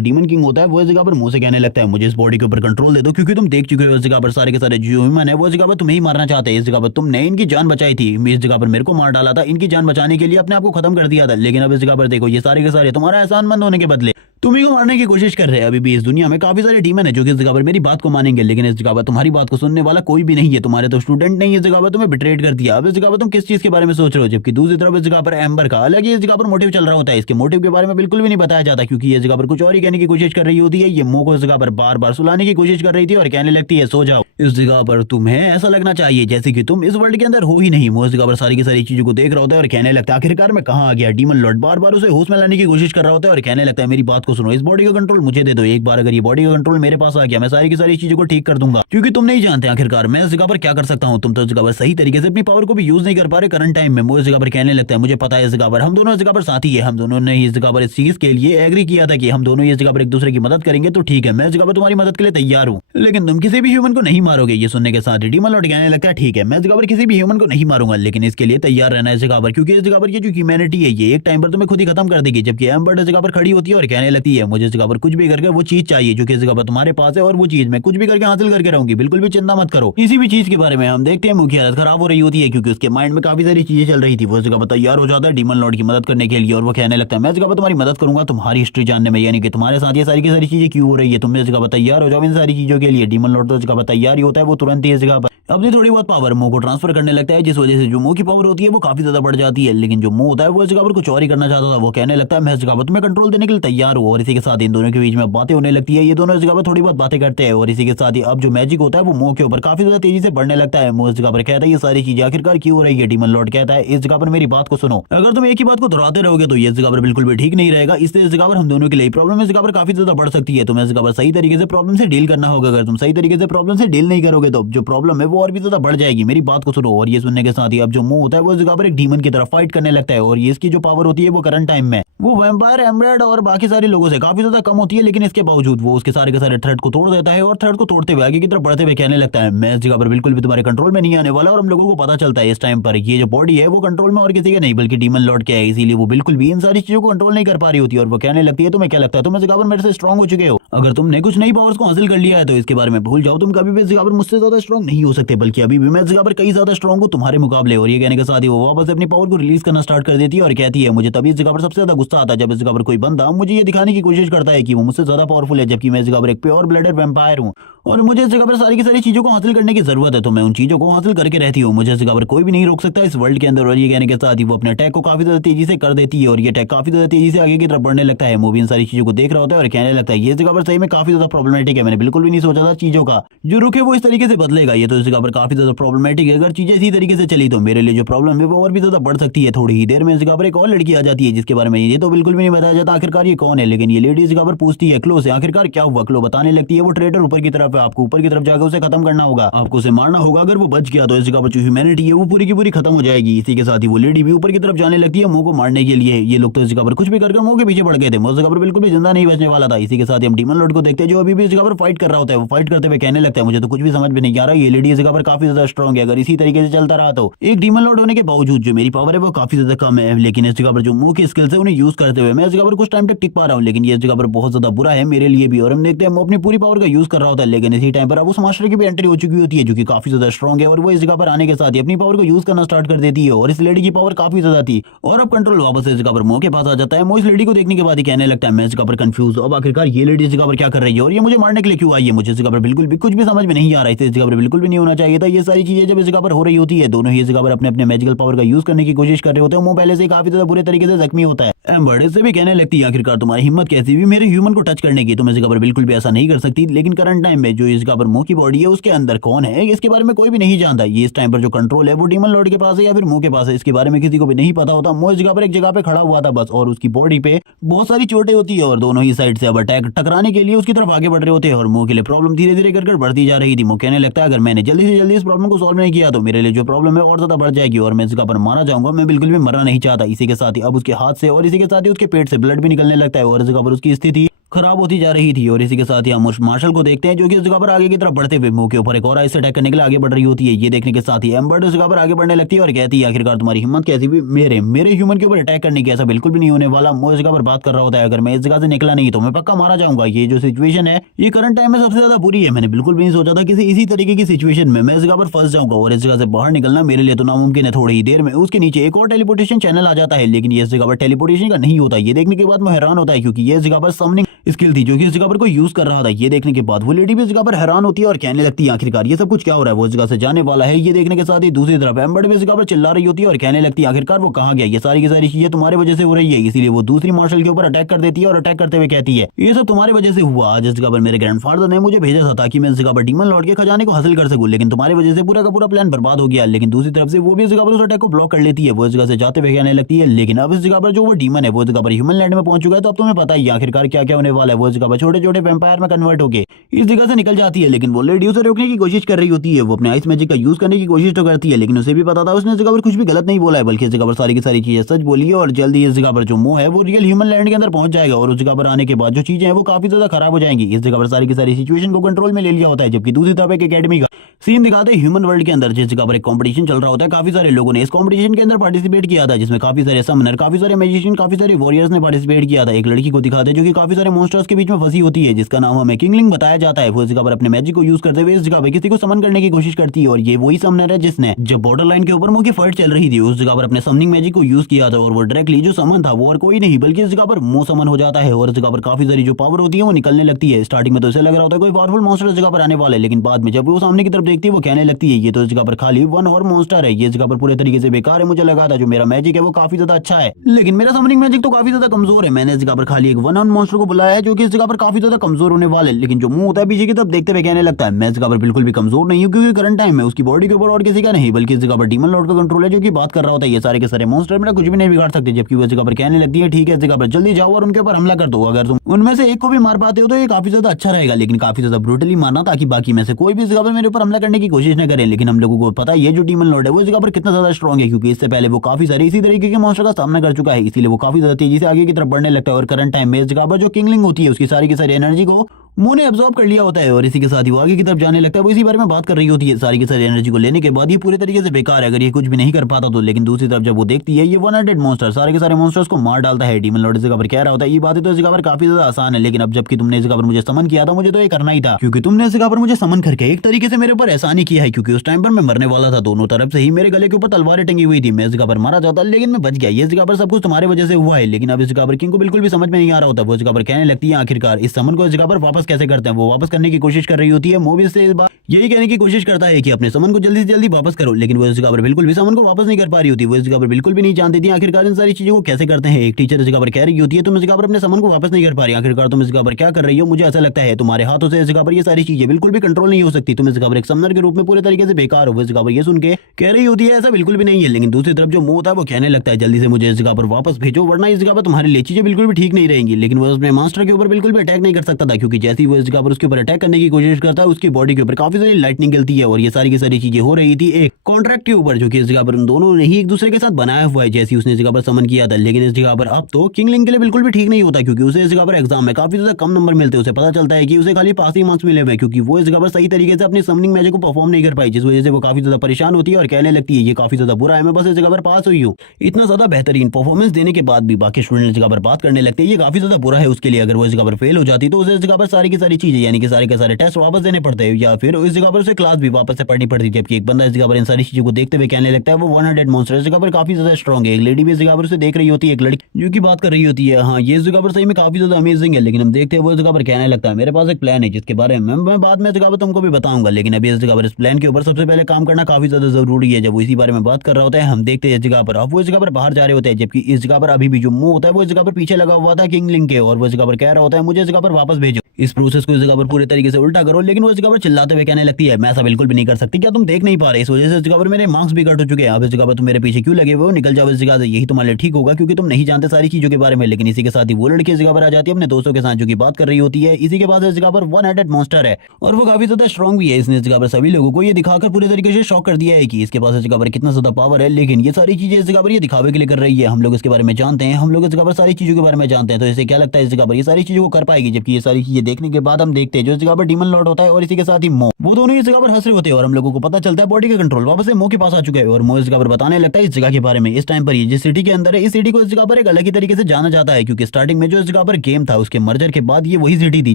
डीमन किंग होता है वो इस जगह पर मुंह से कहने लगता है मुझे इस बॉडी के ऊपर कंट्रोल दे दो, क्योंकि तुम देख चुके हो इस जगह पर सारे के सारे जो ह्यूमन है वो इस जगह पर तुम्हें ही मारना चाहते हैं। इस जगह पर तुमने इनकी जान बचाई थी, इस जगह पर मेरे को मार डाला था, इनकी जान बचाने के लिए अपने आप को खत्म कर दिया था, लेकिन अब इस जगह पर देखो ये सारे के सारे तुम्हारा एहसानमंद होने के बदले तुम्ही को मारने की कोशिश कर रहे हैं। अभी भी इस दुनिया में काफी सारे डीमन है जो कि इस जगह पर मेरी बात को मानेंगे, लेकिन इस जगह पर तुम्हारी बात को सुनने वाला कोई भी नहीं है। तुम्हारे तो स्टूडेंट नहीं है, इस जगह पर तुम्हें बिट्रेड कर दिया। अब इस जगह पर तुम किस चीज के बारे में सोच रहे हो, जबकि दूसरी तरफ इस जगह पर एम्बर का अलग ही इस जगह पर मोटिव चल रहा होता है। इसके मोटिव के बारे में बिल्कुल भी नहीं बताया जाता, क्योंकि ये जगह पर कुछ और ही कहने की कोशिश कर रही होती है। ये मुंह को इस जगह पर बार बार सुलाने की कोशिश कर रही थी और कहने लगती है सो जाओ। इस जगह पर तुम्हें ऐसा लगना चाहिए जैसे कि तुम इस वर्ल्ड के अंदर हो ही नहीं। वो इस जगह पर सारी की सारी चीजों को देख रहा होता है और कहने लगता है आखिरकार मैं कहाँ आ गया। डीमन लॉर्ड बार बार उसे होश में लाने की कोशिश कर रहा होता है और कहने लगता है मेरी बात को सुनो, इस बॉडी का कंट्रोल मुझे दे दो। एक बार अगर ये बॉडी का कंट्रोल मेरे पास आ गया मैं सारी की सारी चीजों को ठीक कर दूंगा, क्योंकि तुम नहीं जानते आखिरकार मैं इस जगह पर क्या कर सकता हूँ। तुम तो इस जगह पर सही तरीके से अपनी पावर को भी यूज नहीं कर पा रहे करंट टाइम में। वो इस जगह पर कहने लगता है मुझे पता है इस जगह पर हम दोनों इस जगह पर साथी है, हम दोनों ने इस जगह पर इस चीज के लिए एग्री किया था कि हम दोनों इस जगह पर एक दूसरे की मदद करेंगे, तो ठीक है मैं इस जगह पर तुम्हारी मदद के लिए तैयार हूँ, लेकिन तुम किसी भी ह्यूमन को नहीं मारोगे। ये सुनने के साथ डीमन लॉर्ड कहने लगता है ठीक है मैं इस जगह पर किसी भी ह्यूमन को नहीं मारूंगा, लेकिन इसके लिए तैयार रहना है इस जगह पर, क्योंकि इस जगह पर ये जो ह्यूमैनिटी है ये एक टाइम पर तुम्हें खुद ही खत्म कर देगी। जबकि एम्बर इस जगह पर खड़ी होती है और कहने लगती है मुझे इस जगह पर कुछ भी करके वो चीज चाहिए जो कि इस जगह पर तुम्हारे पास है, और वो चीज मैं कुछ भी करके हासिल करके रहूंगी, बिल्कुल भी चिंता मत करो। किसी भी चीज के बारे में हम देखते हैं मुख्य हालत खराब हो रही होती है, क्योंकि उसके माइंड में काफी सारी चीजें चल रही थी। वो इस जगह पर तैयार हो जाता है डीमन लॉर्ड की मदद करने के लिए और वो कहने लगता है मैं इस जगह पर तुम्हारी मदद करूंगा तुम्हारी हिस्ट्री जानने में, यानी कि तुम्हारे साथ ये सारी की सारी चीजें क्यों हो रही है, तुम इस जगह पर तैयार हो जाओ इन सारी चीजों के लिए। डीमन लॉर्ड तो इस जगह पर तैयार ही होता है, वो तुरंत ही इस जगह पर अपनी थोड़ी बहुत पावर मुंह को ट्रांसफर करने लगता है, जिस वजह से जो मुंह की पावर होती है वो काफी ज्यादा बढ़ जाती है। लेकिन जो मुंह होता है वो इस जगह पर कुछ और ही करना चाहता था। वो कहने लगता है मैं इस जगह पर तुम्हें कंट्रोल देने के लिए तैयार हूँ, और इसी के साथ इन दोनों के बीच में बातें होने लगती है। ये दोनों इस जगह पर थोड़ी बहुत बातें करते हैं और इसी के साथ ही अब जो मैजिक होता है वो मुंह के ऊपर काफी ज्यादा तेजी से बढ़ने लगता है। मुंह इस जगह पर कहता है ये सारी चीजें आखिरकार क्यों हो रही है। डीमन लॉर्ड कहता है इस जगह पर मेरी बात को सुनो, अगर तुम एक ही बात को दोहराते रहोगे तो ये इस जगह पर बिल्कुल भी ठीक नहीं रहेगा। इससे इस जगह पर हम दोनों के लिए प्रॉब्लम इस जगह पर काफी ज्यादा बढ़ सकती है। तुम्हें इस जगह पर सही तरीके से प्रॉब्लम से डील करना होगा। अगर तुम सही तरीके से प्रॉब्लम से डील नहीं करोगे तो जो प्रॉब्लम है वो और भी ज्यादा बढ़ जाएगी। मेरी बात को सुनो। और ये सुनने के साथ ही अब जो मुंह होता है वो इस जगह पर एक डीमन की तरफ फाइट करने लगता है, और ये इसकी जो पावर होती है वो करंट टाइम में वो वैम्पायर एमराल्ड और बाकी सारे लोगों से काफी ज्यादा कम होती है, लेकिन इसके बावजूद वो उसके सारे के सारे थ्रेड को तोड़ देता है और थ्रेड को तोड़ते हुए आगे की तरफ बढ़ते हुए कहने लगता है मैं इस जगह पर बिल्कुल भी तुम्हारे कंट्रोल में नहीं आने वाला। और हम लोगों को पता चलता है इस टाइम पर ये जो बॉडी है वो कंट्रोल में और किसी के नहीं बल्कि डीमन लॉर्ड के है, इसीलिए वो बिल्कुल भी इन सारी चीजों को कंट्रोल नहीं कर पा रही होती। और वो कहने लगती है तुम्हें क्या लगता है तुम इस जगह पर मेरे से स्ट्रांग हो चुके हो, अगर तुमने कुछ नई पावर्स को हासिल कर लिया है तो इसके बारे में भूल जाओ, तुम कभी भी इस जगह पर मुझसे ज्यादा स्ट्रांग नहीं हो सकते, बल्कि अभी भी मैं इस जगह पर कई ज्यादा स्ट्रांग हूं तुम्हारे मुकाबले। और ये कहने के साथ ही वो वापस अपनी पावर को रिलीज करना स्टार्ट कर देती है और कहती है मुझे तभी इस जगह पर सबसे ज्यादा गुस्सा आता है जब इस जगह पर कोई बंदा मुझे ये दिखाने की कोशिश करता है कि वो मुझसे ज्यादा पावरफुल है, जबकि मैं इस जगह पर एक प्योर ब्लडेड वैम्पायर हूं और मुझे इस जगह पर सारी की सारी चीजों को हासिल करने की जरूरत है। तो मैं उन चीजों को हासिल करके रहती हूँ, मुझे इस जगह पर कोई भी नहीं रोक सकता इस वर्ल्ड के अंदर। और ये कहने के साथ ही वो अपने अटैक को काफी ज्यादा तेजी से कर देती है और ये अटैक काफी ज्यादा तेजी से आगे की तरफ बढ़ने लगता है। मूवी इन सारी चीजों को देख रहा होता है और कहने लगता है ये जगह पर सही में काफी ज्यादा प्रॉब्लमेटिक है, मैंने बिल्कुल भी नहीं सोचा था चीजों का जो रुके वो इस तरीके से बदलेगा। ये तो इस जगह पर काफी ज्यादा प्रॉब्लमेटिक है, अगर चीजें इसी तरीके से चली तो मेरे लिए जो प्रॉब्लम है वो और भी ज्यादा बढ़ सकती है। थोड़ी ही देर में इस जगह पर एक और लड़की आ जाती है जिसके बारे में ये तो बिल्कुल भी नहीं बताया जाता आखिरकार ये कौन है, लेकिन ये लेडी इस जगह पर पूछती है क्लो से आखिरकार क्या हुआ। क्लो बताने लगती है वो ट्रेडर ऊपर की तरफ है, आपको ऊपर की तरफ जाकर उसे खत्म करना होगा, आपको उसे मारना होगा। अगर वो बच गया तो इस जगह पर जो ह्यूमैनिटी है वो पूरी की पूरी खत्म हो जाएगी। इसी के साथ ही वो लेडी भी ऊपर की तरफ जाने लगती है मुंह को मारने के लिए। ये लोग तो इस जगह पर कुछ भी करके मुंह के पीछे पड़ गए थे, उस जगह पर बिल्कुल भी जिंदा नहीं बचने वाला था। इसी के साथ ही हम डीमन लॉर्ड को देखते हैं जो अभी भी इस जगह पर फाइट कर रहा होता है। वो फाइट करते हुए कहने लगता है मुझे तो कुछ भी समझ में नहीं आ रहा, ये लेडी इस जगह पर काफी ज्यादा स्ट्रॉन्ग है, अगर इसी तरीके से चलता रहा तो एक डीमन लॉर्ड होने के बावजूद जो मेरी पावर है वो काफी ज्यादा कम है, लेकिन इस जगह पर जो मुंह की स्किल्स है उन्हें यूज करते हुए मैं इस जगह पर कुछ टाइम तक टिक पा रहा हूँ। लेकिन ये जगह पर बहुत ज्यादा बुरा है मेरे लिए भी। और हम देखते हैं वो अपनी पूरी पावर का यूज कर रहा होता है, लेकिन लेकिन इसी टाइम पर अब उस मास्टर की भी एंट्री हो चुकी होती है जो कि काफी ज्यादा स्ट्रॉन्ग है और वो इस जगह पर आने के साथ ही अपनी पावर को यूज करना स्टार्ट कर देती है और इस लेडी की पावर काफी ज्यादा थी और अब कंट्रोल वापस इस जगह पर मो के पास आ जाता है। मो इस लेडी को देखने के बाद ही कहने लगता है मैं इस जगह पर कंफ्यूज अब आखिरकार ये लेडी इस जगह पर क्या कर रही है और ये मुझे मारने के लिए क्यों आई है। मुझे इस जगह पर बिल्कुल भी कुछ भी समझ में नहीं आ रहा है, इस जगह पर बिल्कुल भी नहीं होना चाहिए था। ये सारी चीजें जब इस जगह पर हो रही होती है दोनों ही इस जगह पर अपने अपने मैजिकल पावर का यूज करने की कोशिश कर रहे होते हैं। मो पहले से ही काफी ज्यादा बुरे तरीके से जख्मी होता है। एम्बर इससे भी कहने लगती है आखिरकार तुम्हारी हिम्मत कैसी भी मेरे ह्यूमन को टच करने की, तुम इस जगह पर बिल्कुल भी ऐसा नहीं कर सकती। लेकिन करंट टाइम में जो इस जगह पर मो की बॉडी है उसके अंदर कौन है इसके बारे में कोई भी नहीं जानता। ये इस टाइम पर जो कंट्रोल है वो डीमन लॉर्ड के पास है या फिर मो के पास है इसके बारे में किसी को भी नहीं पता होता। मो इस जगह पर एक जगह पे खड़ा हुआ था बस और उसकी बॉडी पे बहुत सारी चोटें होती है और दोनों ही साइड से अब अटैक टकराने के लिए उसकी तरफ आगे बढ़ रहे होते हैं और मो के लिए प्रॉब्लम धीरे धीरे कर बढ़ती जा रही थी। मो कहने लगता है अगर मैंने जल्दी से जल्दी इस प्रॉब्लम को सॉल्व नहीं किया तो मेरे लिए जो प्रॉब्लम है और ज्यादा बढ़ जाएगी और मैं इस जगह पर मारा जाऊंगा। मैं बिल्कुल भी मरना नहीं चाहता। इसी के साथ ही अब उसके हाथ से और इसी के साथ ही उसके पेट से ब्लड भी निकलने लगता है और इस जगह पर उसकी स्थिति खराब होती जा रही थी। और इसी के साथ ही हम उस मार्शल को देखते हैं जो कि इस जगह पर आगे की तरफ बढ़ते हुए मुंह के ऊपर एक और आइस अटैक करने के लिए आगे बढ़ रही होती है। ये देखने के साथ ही एम्बर इस जगह पर आगे बढ़ने लगती है और कहती है आखिरकार तुम्हारी हिम्मत कैसी भी मेरे ह्यूमन के ऊपर अटैक करने की, ऐसा बिल्कुल भी नहीं होने वाला। मैं इस जगह पर बात कर रहा होता है अगर मैं इस जगह से निकला नहीं तो मैं पक्का मारा जाऊंगा। ये जो सिचुएशन है ये करंट टाइम में सबसे ज्यादा बुरी है। मैंने बिल्कुल भी नहीं सोचा था किसी इसी तरीके की सिचुएशन में मैं इस जगह पर फंस जाऊंगा और इस जगह से बाहर निकलना मेरे लिए तो नामुमकिन है। थोड़ी ही देर में उसके नीचे एक और टेलीपोर्टेशन चैनल आ जाता है लेकिन ये इस जगह पर टेलीपोर्टेशन का नहीं होता। ये देखने के बाद मैं हैरान होता है क्योंकि ये इस जगह पर समनिंग स्किल थी जो कि इस जगह पर कोई यूज कर रहा था। ये देखने के बाद वो लेडी भी इस जगह पर हैरान होती है और कहने लगती है आखिरकार ये सब कुछ क्या हो रहा है, वो इस जगह से जाने वाला है। ये देखने के साथ ही दूसरी तरफ एम्बर भी इस जगह पर चिल्ला रही होती है और कहने लगती है आखिरकार वो कहां गया, ये सारी की सारी चीजें तुम्हारी वजह से हो रही है। इसीलिए वो दूसरी मार्शल के ऊपर अटैक कर देती है और अटैक करते हुए कहती है ये सब तुम्हारी वजह से हुआ। आज इस जगह पर मेरे ग्रैंडफादर ने मुझे भेजा था ताकि मैं इस जगह पर डीमन लॉर्ड के खजाने को हासिल कर सकूं, लेकिन तुम्हारी वजह से पूरा का पूरा प्लान बर्बाद हो गया। लेकिन दूसरी तरफ से वो भी इस जगह पर उस अटैक को ब्लॉक कर लेती है। वो इस जगह से जाते हुए कहने लगती है लेकिन अब इस जगह पर जो वो डीमन है वो इस जगह पर ह्यूमन लैंड में पहुंच चुका है तो अब तुम्हें पता ही आखिरकार क्या क्या होने वाला है। वो इस जगह पर छोटे छोटे वैम्पायर में कन्वर्ट होके इस जगह से निकल जाती है लेकिन वो लेडी उसे रोकने की कोशिश कर रही होती है। वो अपने आइस मैजिक का यूज करने की कोशिश तो करती है लेकिन उसे भी पता था उसने इस जगह पर कुछ भी गलत नहीं बोला है बल्कि इस जगह पर सारी की सारी चीजें सच बोली है और जल्दी इस जगह पर जो मो है वो रियल ह्यूमन लैंड के अंदर पहुंच जाएगा और उस जगह पर आने के बाद जो चीजें हैं वो काफी ज्यादा खराब हो जाएंगी। इस जगह पर सारी की सारी सिचुएशन को कंट्रोल में ले लिया होता है जबकि दूसरी तरफ एक एकेडमी का सीन दिखाते हैं ह्यूमन वर्ल्ड के अंदर जिस जगह पर एक कंपटीशन चल रहा होता है। काफी सारे लोगों ने इस कंपटीशन के अंदर पार्टिसिपेट किया था जिसमें काफी सारे समनर, काफी सारे मैजिशियन, काफी सारे वॉरियर्स ने पार्टिसिपेट किया था। एक लड़की को दिखाते हैं जो कि काफी सारे मॉन्स्टर्स के बीच में फंसी होती है जिसका नाम हमें किंगलिंग बताया जाता है। वो इस जगह पर अपने मैजिक को यूज करते हुए इस जगह पर किसी को समन करने की कोशिश करती है और ये वही समनर है जिसने जब बॉर्डर लाइन के ऊपर मुंह की फाइट चल रही थी उस जगह पर अपने समनिंग मैजिक को यूज किया था और वो डायरेक्टली जो समन था वो और कोई नहीं बल्कि इस जगह पर मुंह समन हो जाता है और इस जगह पर काफी सारी जो पावर होती है वो निकलने लगती है। स्टार्टिंग में तो इसे लग रहा होता है कोई पावरफुल मॉन्स्टर इस जगह पर आने वाला है लेकिन बाद में जब वो सामने की तरफ देखती है वो कहने लगती है ये तो इस जगह पर खाली वन और मॉन्स्टर है, ये इस जगह पर पूरे तरीके से बेकार है। मुझे लगा था जो मेरा मैजिक है वो काफी ज्यादा अच्छा है लेकिन मेरा समनिंग मैजिक तो काफी ज्यादा कमजोर है। मैंने इस जगह पर खाली एक वन ऑन मॉन्स्टर को बुलाया है जो कि इस जगह पर काफी ज्यादा कमजोर होने वाला है। लेकिन जो मुंह होता है पीछे की तरफ देखते हुए कहने लगता है मैं इस जगह पर बिल्कुल भी कमजोर नहीं हूँ क्योंकि करंट टाइम में उसकी बॉडी के ऊपर और किसी का नहीं बल्कि इस जगह पर डीमन लॉर्ड का कंट्रोल है जो कि बात कर रहा होता है ये सारे के सारे मॉन्स्टर मेरा कुछ भी नहीं बिगाड़ सकते। जबकि वो इस जगह पर कहने लगती है ठीक है इस जगह पर जल्दी जाओ और उनके ऊपर हमला कर दो, अगर तुम उनमें से एक को भी मार पाते हो तो ये काफी ज्यादा अच्छा रहेगा लेकिन काफी ज्यादा ब्रूटली मारना ताकि बाकी में से कोई भी इस जगह पर मेरे ऊपर हमला करने की कोशिश न करे। लेकिन हम लोगों को पता है ये जो डीमन लॉर्ड है वो इस जगह पर कितना ज्यादा स्ट्रॉन्ग है क्योंकि इससे पहले वो काफी सारे इसी तरीके के मॉन्स्टर का सामना कर चुका है। इसीलिए वो काफी ज्यादा तेजी से आगे की तरफ बढ़ने लगता है और करंट टाइम में इस जगह पर जो किंगलिंग होती है उसकी सारी की सारी एनर्जी को मुंह ने एब्जॉर्ब कर लिया होता है और इसी के साथ ही वो आगे की तरफ जाने लगता है। वो इसी बारे में बात कर रही होती है सारी की सारी एनर्जी को लेने के बाद ये पूरे तरीके से बेकार है अगर ये कुछ भी नहीं कर पाता तो। लेकिन दूसरी तरफ जब वो देखती है ये 100 मॉन्स्टर सारे के सारे मॉन्स्टर्स को मार डालता है। डीमन लॉर्ड इस जगह पर कह रहा होता है ये बातें तो इस जगह पर काफी ज्यादा आसान है लेकिन अब जबकि तुमने इस जगह पर मुझे समन किया था मुझे तो ये करना ही था क्योंकि तुमने इस जगह पर मुझे समन करके एक तरीके से मेरे ऊपर एहसानी किया है क्योंकि उस टाइम पर मैं मरने वाला था। दोनों तरफ से ही मेरे गले के ऊपर तलवारें टंगी हुई थी, मैं इस जगह पर मारा जाता लेकिन मैं बच गया। ये जगह पर सब कुछ तुम्हारी वजह से हुआ है। लेकिन अब इस जगह पर किंग को बिल्कुल भी समझ में नहीं आ रहा होता। वो इस जगह पर कहने लगती है आखिरकार इस समन को इस जगह पर वापस कैसे करते हैं। वो वापस करने की कोशिश कर रही होती है। मूवी से इस बार यही कहने की कोशिश करता है कि अपने समन को जल्दी से जल्दी वापस करो लेकिन वो इस जगह पर बिल्कुल भी समन को वापस नहीं कर पा रही होती। वो इस जगह पर बिल्कुल भी नहीं जानती थी आखिरकार इन सारी चीजों को कैसे करते हैं। एक टीचर इस जगह पर कह रही होती है तुम इस जगह पर अपने समन को वापस नहीं कर पा रही, आखिरकार तुम इस जगह पर क्या कर रही हो। मुझे ऐसा लगता है तुम्हारे हाथों से इस जगह पर ये सारी चीजें बिल्कुल भी कंट्रोल नहीं हो सकती। तुम इस जगह पर एक समनर के रूप में पूरे तरीके से बेकार हो। वो इस जगह पर ये सुन के कह रही होती है ऐसा बिल्कुल भी नहीं है। लेकिन दूसरी तरफ जो मुंह होता है वो कहने लगता है जल्दी से मुझे इस जगह पर वापस भेजो वरना इस जगह पर तुम्हारी लिए चीजें बिल्कुल भी ठीक नहीं रहेंगी। लेकिन वो अपने मास्टर के ऊपर बिल्कुल भी अटैक नहीं कर सकता था क्योंकि जैसे ही वो इस जगह पर उसके ऊपर अटैक करने की कोशिश करता है उसकी बॉडी के ऊपर काफी सारी लाइटनिंग गिरती है और ये सारी की सारी चीजें हो रही थी एक कॉन्ट्रैक्ट के ऊपर जो कि इस जगह पर उन दोनों ने ही एक दूसरे के साथ बनाया हुआ है जैसे उसने इस जगह पर समन किया था। लेकिन इस जगह पर अब तो किंगलिंग के लिए बिल्कुल भी ठीक नहीं होता क्योंकि उसे इस जगह पर एग्जाम में काफी ज्यादा कम नंबर मिलते हैं। उसे पता चलता है कि उसे खाली पास ही मार्क्स मिले हुए क्योंकि वो इस जगह पर सही तरीके से अपनी समनिंग मैजिक को परफॉर्म नहीं कर पाई जिस वजह से वो काफी ज्यादा परेशान होती है और कहने लगती है ये काफी ज्यादा बुरा है, मैं बस इस जगह पर पास हुई हूँ। इतना ज्यादा बेहतरीन परफॉर्मेंस देने के बाद भी बाकी स्टूडेंट इस जगह पर बात करने लगते हैं ये काफी ज्यादा बुरा है उसके लिए अगर वो इस जगह पर फेल हो जाती तो उसे इस जगह पर सारी की सारी चीजें यानी कि सारे के सारे टेस्ट वापस देने पड़ते हैं या फिर इस जगह पर उसे क्लास भी वापस से पढ़नी पड़ती, जबकि एक बंदा इस जगह पर इन सारी चीजों को देखते हुए कहने लगता है वो 100 मॉन्स्टर इस जगह पर काफी ज्यादा स्ट्रॉन्ग है। एक लेडी भी इस जगह पर उसे देख रही होती है, एक लड़की जो की बात कर रही होती है, हाँ ये इस जगह पर सही में काफी ज्यादा अमेजिंग है। लेकिन हम देखते हैं वो इस जगह पर कहने लगता है मेरे पास एक प्लान है जिसके बारे में मैं बाद में इस जगह पर तुमको भी बताऊंगा, लेकिन अभी इस जगह पर इस प्लान के ऊपर सबसे पहले काम करना काफी ज्यादा जरूरी है। जब वो इसी बारे में बात कर रहा होता है हम देखते हैं इस जगह पर अब वो इस जगह पर बाहर जा रहे होते हैं, जबकि इस जगह पर अभी भी जो मुंह होता है वो इस जगह पर पीछे लगा हुआ था किंग लिंग के, और वो इस जगह पर कह रहा होता है मुझे इस जगह पर वापस भेजो, इस प्रोसेस को इस जगह पर पूरे तरीके से उल्टा करो। लेकिन वो इस जगह पर चिल्लाते हुए कहने लगती है मैं ऐसा बिल्कुल भी नहीं कर सकती, क्या तुम देख नहीं पा रहे, इस वजह से इस जगह पर मेरे मार्क्स भी कट हो चुके हैं, अब इस जगह पर तुम मेरे पीछे क्यों लगे हुए हो, निकल जाओ इस जगह से, यही तुम्हारे लिए ठीक होगा क्योंकि तुम नहीं जानते सारी चीजों के बारे में। लेकिन इसी के साथ ही वो लड़की इस जगह पर आ जाती है अपने दोस्तों के साथ जो की बात कर रही होती है। इसी के बाद इस जगह पर 1 हेडेड मॉन्स्टर है और वो काफी ज्यादा स्ट्रॉन्ग भी है। इसने इस जगह पर सभी लोगों को ये दिखाकर पूरे तरीके से शॉक कर दिया है कि इसके पास इस जगह पर कितना ज्यादा पावर है। लेकिन ये सारी चीजें इस जगह पर ये दिखावे के लिए कर रही है, हम लोग इसके बारे में जानते हैं, हम लोग इस जगह पर सारी चीजों के बारे में जानते हैं, तो इसे क्या लगता है इस जगह पर ये सारी चीजों को कर पाएगी। जबकि ये सारी चीजें देखने के बाद हम देखते हैं जो इस जगह पर डीमन लॉर्ड होता है और इसी के साथ ही मो, वो दोनों इस जगह पर हंस रहे होते हैं और हम लोगों को पता चलता है बॉडी का कंट्रोल वापस से मो के पास आ चुका है और मो इस जगह पर बताने लगता है इस जगह के बारे में। इस टाइम पर ये जिस सिटी के अंदर है इस सिटी को इस जगह पर एक अलग ही तरीके से जाना जाता है, क्योंकि स्टार्टिंग में जो इस जगह पर गेम था उसके मर्जर के बाद ये वही सिटी थी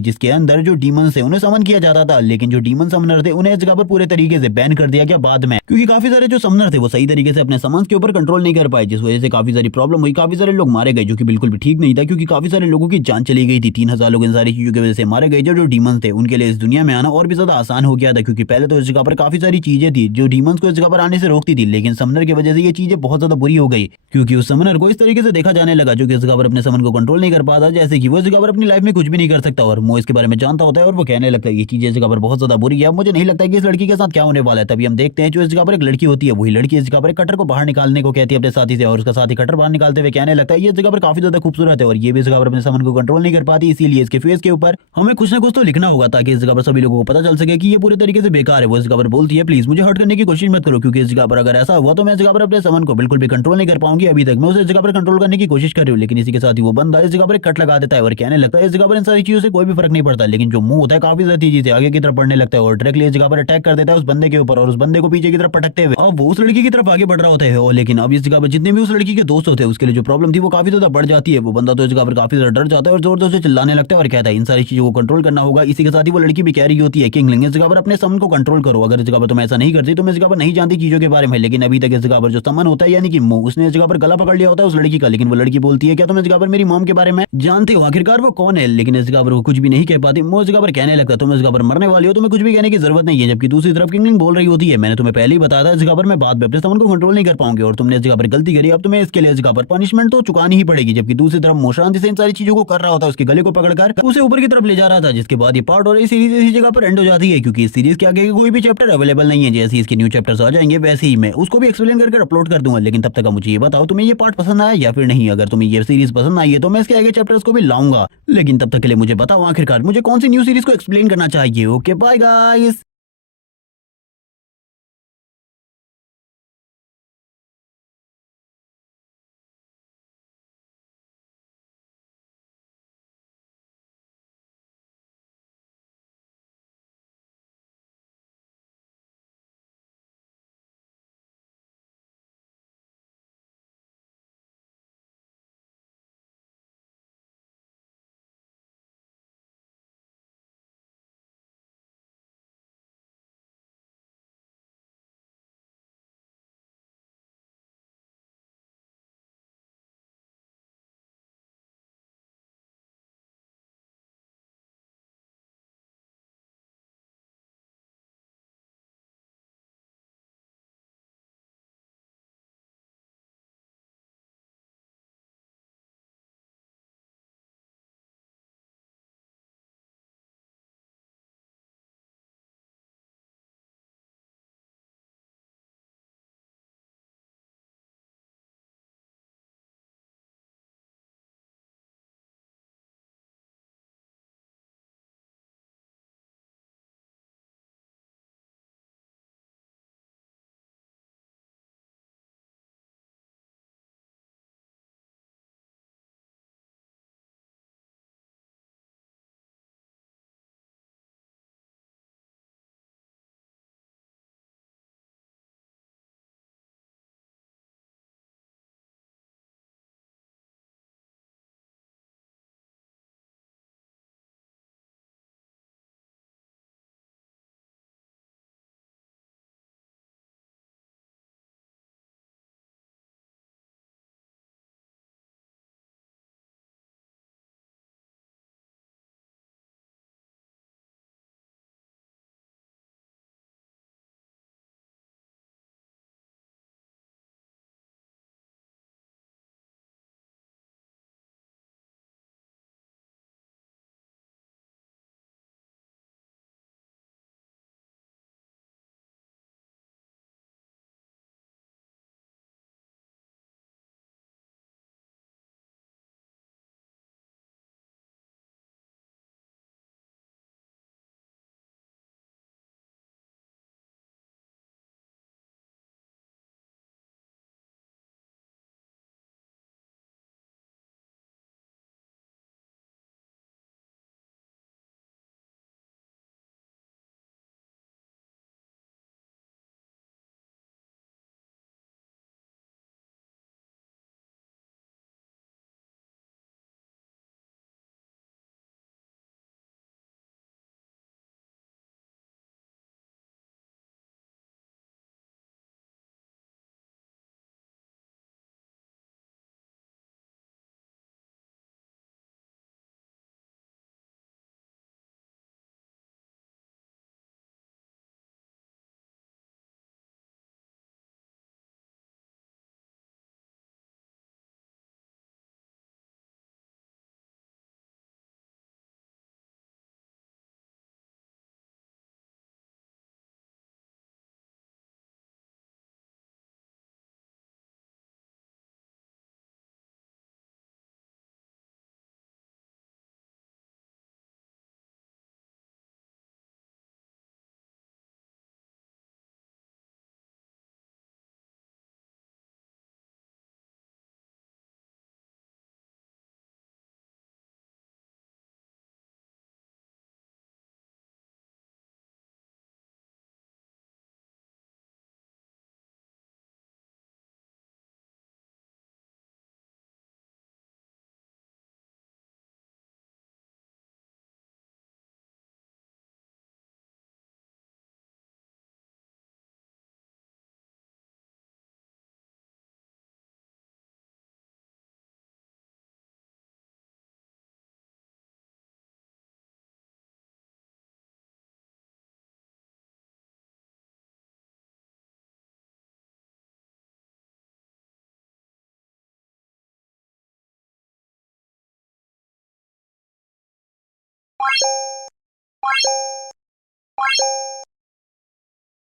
जिसके अंदर जो डीमंस है उन्हें समन किया जाता था, लेकिन जो डीमन समनर थे उन्हें इस जगह पर पूरे तरीके से बैन कर दिया गया बाद में, क्योंकि काफी सारे जो समनर थे वो सही तरीके से अपने समन्स के ऊपर कंट्रोल नहीं कर पाए, जिस वजह से काफी सारी प्रॉब्लम हुई, काफी सारे लोग मारे गए जो कि बिल्कुल भी ठीक नहीं था, क्योंकि काफी सारे लोगों की जान चली गई थी। 3000 लोग इन सारी चीजों की वजह से मारे गए जो डीमंस थे उनके लिए इस दुनिया में आना और भी ज्यादा आसान हो गया था, क्योंकि पहले तो इस जगह पर काफी सारी चीजें थी जो डीमंस को इस जगह पर आने से रोकती थी, लेकिन समनर की वजह से ये चीजें बहुत ज्यादा बुरी हो गई, क्योंकि उस समनर को इस तरीके से देखा जाने लगा जो कि इस जगह पर अपने समन को कंट्रोल नहीं कर पाता, जैसे कि वो इस जगह पर अपनी लाइफ में कुछ भी नहीं कर सकता। और वो इसके बारे में जानता होता है और वो कहने लगता है ये चीजें इस जगह पर बहुत ज्यादा बुरी है, मुझे नहीं लगता कि इस लड़की के साथ क्या होने वाला है। तभी हम देखते हैं जो इस जगह पर एक लड़की होती है वही लड़की इस जगह पर कटर को बाहर निकालने को कहती है अपने साथी से, और उसका साथी कटर बाहर निकालते हुए कहने लगता है ये जगह पर काफी ज्यादा खूबसूरत है और ये भी इस जगह पर अपने समन को कंट्रोल नहीं कर पाती, इसीलिए इसके फेस के ऊपर हमें कुछ ना कुछ तो लिखना होगा ताकि इस जगह पर सभी लोगों को पता चल सके कि ये पूरे तरीके से बेकार है। वो इस जगह पर बोलती है प्लीज मुझे हर्ट करने की कोशिश मत करो, क्योंकि इस जगह पर अगर ऐसा हुआ तो मैं इस जगह पर अपने समन को बिल्कुल भी कंट्रोल नहीं कर पाऊंगी, अभी तक मैं उसे इस जगह पर कंट्रोल करने की कोशिश कर रही हूँ। लेकिन इसी के साथ ही वो बंदा इस जगह पर एक कट लगा देता है और कहने लगता है इस जगह पर इन सारी चीजों से कोई भी फर्क नहीं पड़ता, लेकिन जो मुंह होता है काफी ज्यादा तेजी से आगे की तरफ बढ़ने लगता है और डायरेक्टली इस जगह पर अटैक कर देता है उस बंदे के ऊपर और उस बंदे को पीछे की तरफ पटकते हुए अब वो उस लड़की की तरफ आगे बढ़ रहा होता है। और लेकिन अब इस जगह पर जितने भी उस लड़की के दोस्त होते हैं उसके लिए जो प्रॉब्लम थी वो काफी ज्यादा बढ़ जाती है। वो बंदा तो इस जगह पर काफी ज्यादा डर जाता है और जोर जोर से चिल्लाने लगता है और कहता है इन सारी चीजों को कंट्रोल करना होगा। इसी के साथ ही वो लड़की भी कह रही होती है किंग लिंग इस जगह पर अपने समन को कंट्रोल करो, अगर इस जगह पर तुम ऐसा नहीं करती तो मैं इस जगह पर नहीं जानती चीजों के बारे में। लेकिन अभी तक इस जगह पर जो समन होता है यानी कि मुंह उसने इस जगह पर गला पकड़ लिया होता है उस लड़की का, लेकिन वो लड़की बोलती है क्या तुम इस जगह पर मेरी मॉम के बारे में जानते हो, आखिरकार वो कौन है। लेकिन इस जगह पर वो कुछ भी नहीं कह पाती, वो इस जगह पर कहने लगता तुम इस जगह पर मरने वाली हो, तुम्हें कुछ भी कहने की जरूरत नहीं है। जबकि दूसरी तरफ किंगलिंग बोल रही होती है मैंने तुम्हें पहले ही बताया था इस जगह पर मैं बाद में अपने समन को कंट्रोल नहीं कर पाऊंगी और तुमने इस जगह पर गलती करी, अब तुम्हें इसके लिए इस जगह पर पनिशमेंट तो चुकानी ही पड़ेगी। जबकि दूसरी तरफ मोशांति से इन सारी चीजों को कर रहा होता है, उसके गले को पकड़कर उसे ऊपर की तरफ ले जा रहा था, जिसके बाद ये पार्ट और ये सीरीज इसी जगह पर एंड हो जाती है, क्योंकि इस सीरीज के आगे कोई भी चैप्टर अवेलेबल नहीं है। जैसे ही इसके न्यू चैप्टर्स आ जाएंगे वैसे ही मैं उसको भी एक्सप्लेन करके अपलोड कर दूंगा। लेकिन तब तक आप मुझे ये बताओ तुम्हें ये पार्ट पसंद आया या फिर नहीं, अगर तुम्हें ये सीरीज पसंद आई है तो मैं इसके आगे चैप्टर्स को भी लाऊंगा। लेकिन तब तक के लिए मुझे बताओ आखिरकार मुझे कौन सी न्यू सीरीज को एक्सप्लेन करना चाहिए। Okay bye guys.